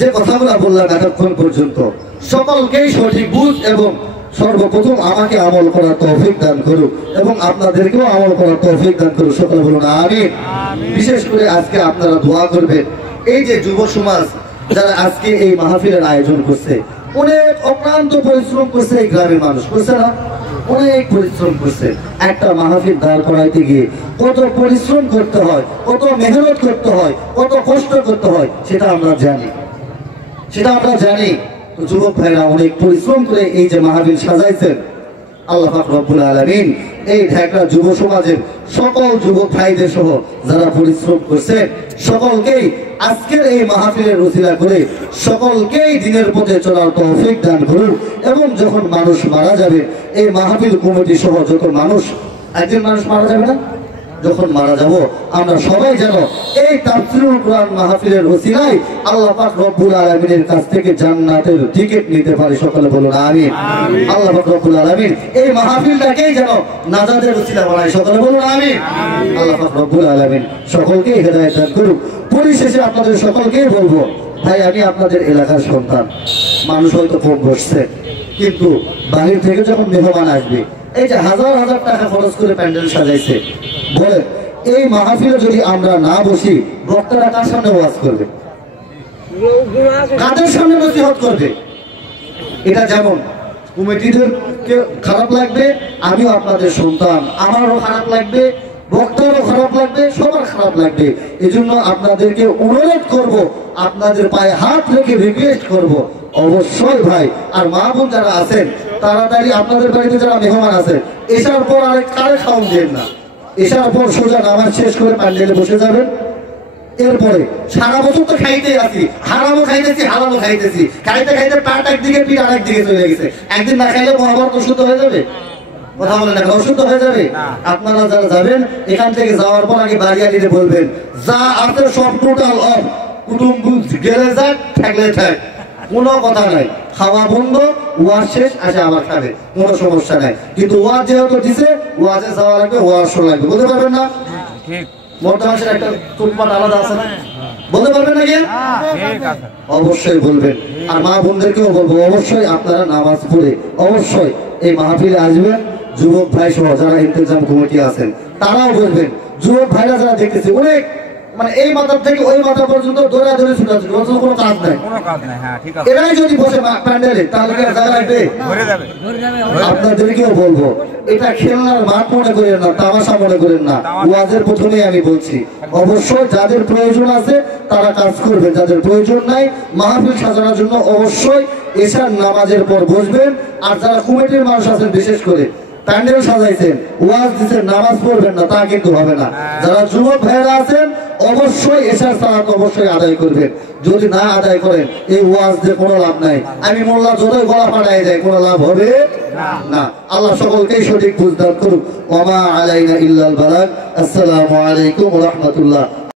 যে কথাগুলো বললাম এতক্ষণ পর্যন্ত, সকলকেই সঠিক বুঝ এবং সর্বপ্রথম আমাকে আমল করার তৌফিক দান করুক এবং আপনাদেরকেও আমল করার তৌফিক দান করুক। সকলে বলুন আমিন। বিশেষ করে আজকে আপনারা দোয়া করবেন, এই যে যুব সমাজ যারা আজকে এই মাহফিলের আয়োজন করছে, অনেক অক্লান্ত পরিশ্রম করছে এই গ্রামের মানুষ, করছে না? অনেক পরিশ্রম করছে। একটা মাহফিল দাঁড় করাইতে গিয়ে কত পরিশ্রম করতে হয়, কত মেহনত করতে হয়, কত কষ্ট করতে হয়, সেটা আমরা জানি, সেটা আমরা জানি। যুবক ভাইরা অনেক পরিশ্রম করে এই যে মাহফিল সাজাইছেন, আল্লাহ পাক রব্বুল আলামিন এই ঢাকা যুব সমাজের সকল যুবক ভাইদের সহ যারা পরিশ্রম করছে, সকলকেই আজকের এই মাহফিলের ওসিলা করে সকলকেই দিনের পথে চলার তৌফিক দান করুন। এবং যখন মানুষ মারা যাবে, এই মাহফিল কমিটি সহ যত মানুষ, একজন মানুষ মারা যাবে না, যখন মারা যাব আমরা সবাই যেন এই তাফসীরুল কুরআন মাহফিলের ওসিলায় আল্লাহ পাক রব্বুল আলামিনের কাছ থেকে জান্নাতের টিকিট নিতে পারি। সকলে বলুন আমিন। আল্লাহ পাক রব্বুল আলামিন এই মাহফিলটাকেই যেন নাজাতের ওসিলা বানায়। সকলে বলুন আমিন। আল্লাহ পাক রব্বুল আলামিন সকলকে হেদায়েত দান করুক। পরিশেষে আপনাদের সকলকেই বলবো, ভাই আমি আপনাদের এলাকার সন্তান, মানুষ হয়তো কম বসছে, কিন্তু বাহির থেকে যখন মেহমান আসবে এই যে হাজার হাজার টাকা খরচ করে প্যান্ডেল সাজাইছে, বলে এই মাহফিলে যদি আমরা না বসি, বক্তারা কার সামনে ওয়াজ করবে, কাদের সামনে নসিহত করবে? এটা যেমন কমিটিদের খারাপ লাগবে, আমিও আপনাদের সন্তান, আমারও খারাপ লাগবে, বক্তারও খারাপ লাগবে, সবার খারাপ লাগবে। এজন্য আপনাদেরকে অনুরোধ করব, আপনাদের পায়ে হাত রেখে রিকোয়েস্ট করব, অবশ্যই ভাই আর মা বোন যারা আছেন, তাড়াতাড়ি আপনাদের বাড়িতে যারা মেহমান আছেন, এসার পর আরেক কারে খাওয়ান দেন না। এসার পর সোজা নামাজ শেষ করে প্যান্ডেলে বসে যাবেন। এরপরে সারা বছর তো খাইতেই আছি, হারামও খাইতেছি, হালালও খাইতেছি, খাইতে খাইতে পাট একদিকে পিঠ আরেক দিকে চলে গেছে। একদিন না খাইলে মহাভারত অশুদ্ধ হয়ে যাবে, কথা বলেন না, অশুদ্ধ হয়ে যাবে। আপনারা যারা যাবেন, এখান থেকে যাওয়ার পর আগে বাড়িয়ালিতে বলবেন, যা আছে সব টোটাল অফ, কুটুম্ব গেলে যাক, থাকলে থাক, কোনো কথা নাই, খাওয়া বন্ধ, ওয়াজ শেষ, আসে আবার খাবে, কোনো সমস্যা নাই। কিন্তু ওয়াজ যেহেতু দিছে, ওয়াজে যাওয়া লাগবে, ওয়াজ শোনা লাগবে, বলতে পারবেন না? ঠিক। মধ্যমাসের একটা টুকপাট আলাদা আছে না, বলতে পারবেন না? কি অবশ্যই বলবেন। আর মা বোনদেরকেও বলবো, অবশ্যই আপনারা নামাজ পড়ে অবশ্যই এই মাহফিলে আসবেন। যুবক ভাই সহ যারা ইন্তেজাম কমিটি আছেন, তারাও বলবেন। যুবক ভাইরা যারা দেখতেছি, অনেক মানে এই মাথা থেকে ওই মাথা পর্যন্ত দৌড়াদৌড়ি ছুটাছুটি, কোনো কাজ নাই, এরাই যদি বসে প্যান্ডেলে, তাহলে জায়গা লাগবে? আপনাদেরকেও বলবো, এটা খেলনার মাঠ মনে করেন না, তামাশা মনে করেন না। ওয়াজের প্রথমেই আমি বলছি, অবশ্যই যাদের প্রয়োজন আছে তারা কাজ করবেন, যাদের প্রয়োজন নাই মাহফিল সাজানোর জন্য অবশ্যই এশার নামাজের পর বসবেন। আর যারা কমিটির মানুষ আছেন, বিশেষ করে প্যান্ডেল সাজাইছেন, ওয়াজ দিচ্ছেন, নামাজ পড়বেন না, তা কিন্তু হবে না। যারা যুবক ভাইয়েরা আছেন, অবশ্যই এশার সালাত অবশ্যই আদায় করবেন। যদি না আদায় করেন, এই ওয়াজ দিয়ে কোনো লাভ নাই। আমি মোল্লা যতই গলা পাঠায় যায়, কোনো লাভ হবে না। আল্লাহ সকলকেই সঠিক বুঝদান করুক। ওয়া মা আলাইনা ইল্লাল বালাগ। আসসালামু আলাইকুম ওয়া রাহমাতুল্লাহ।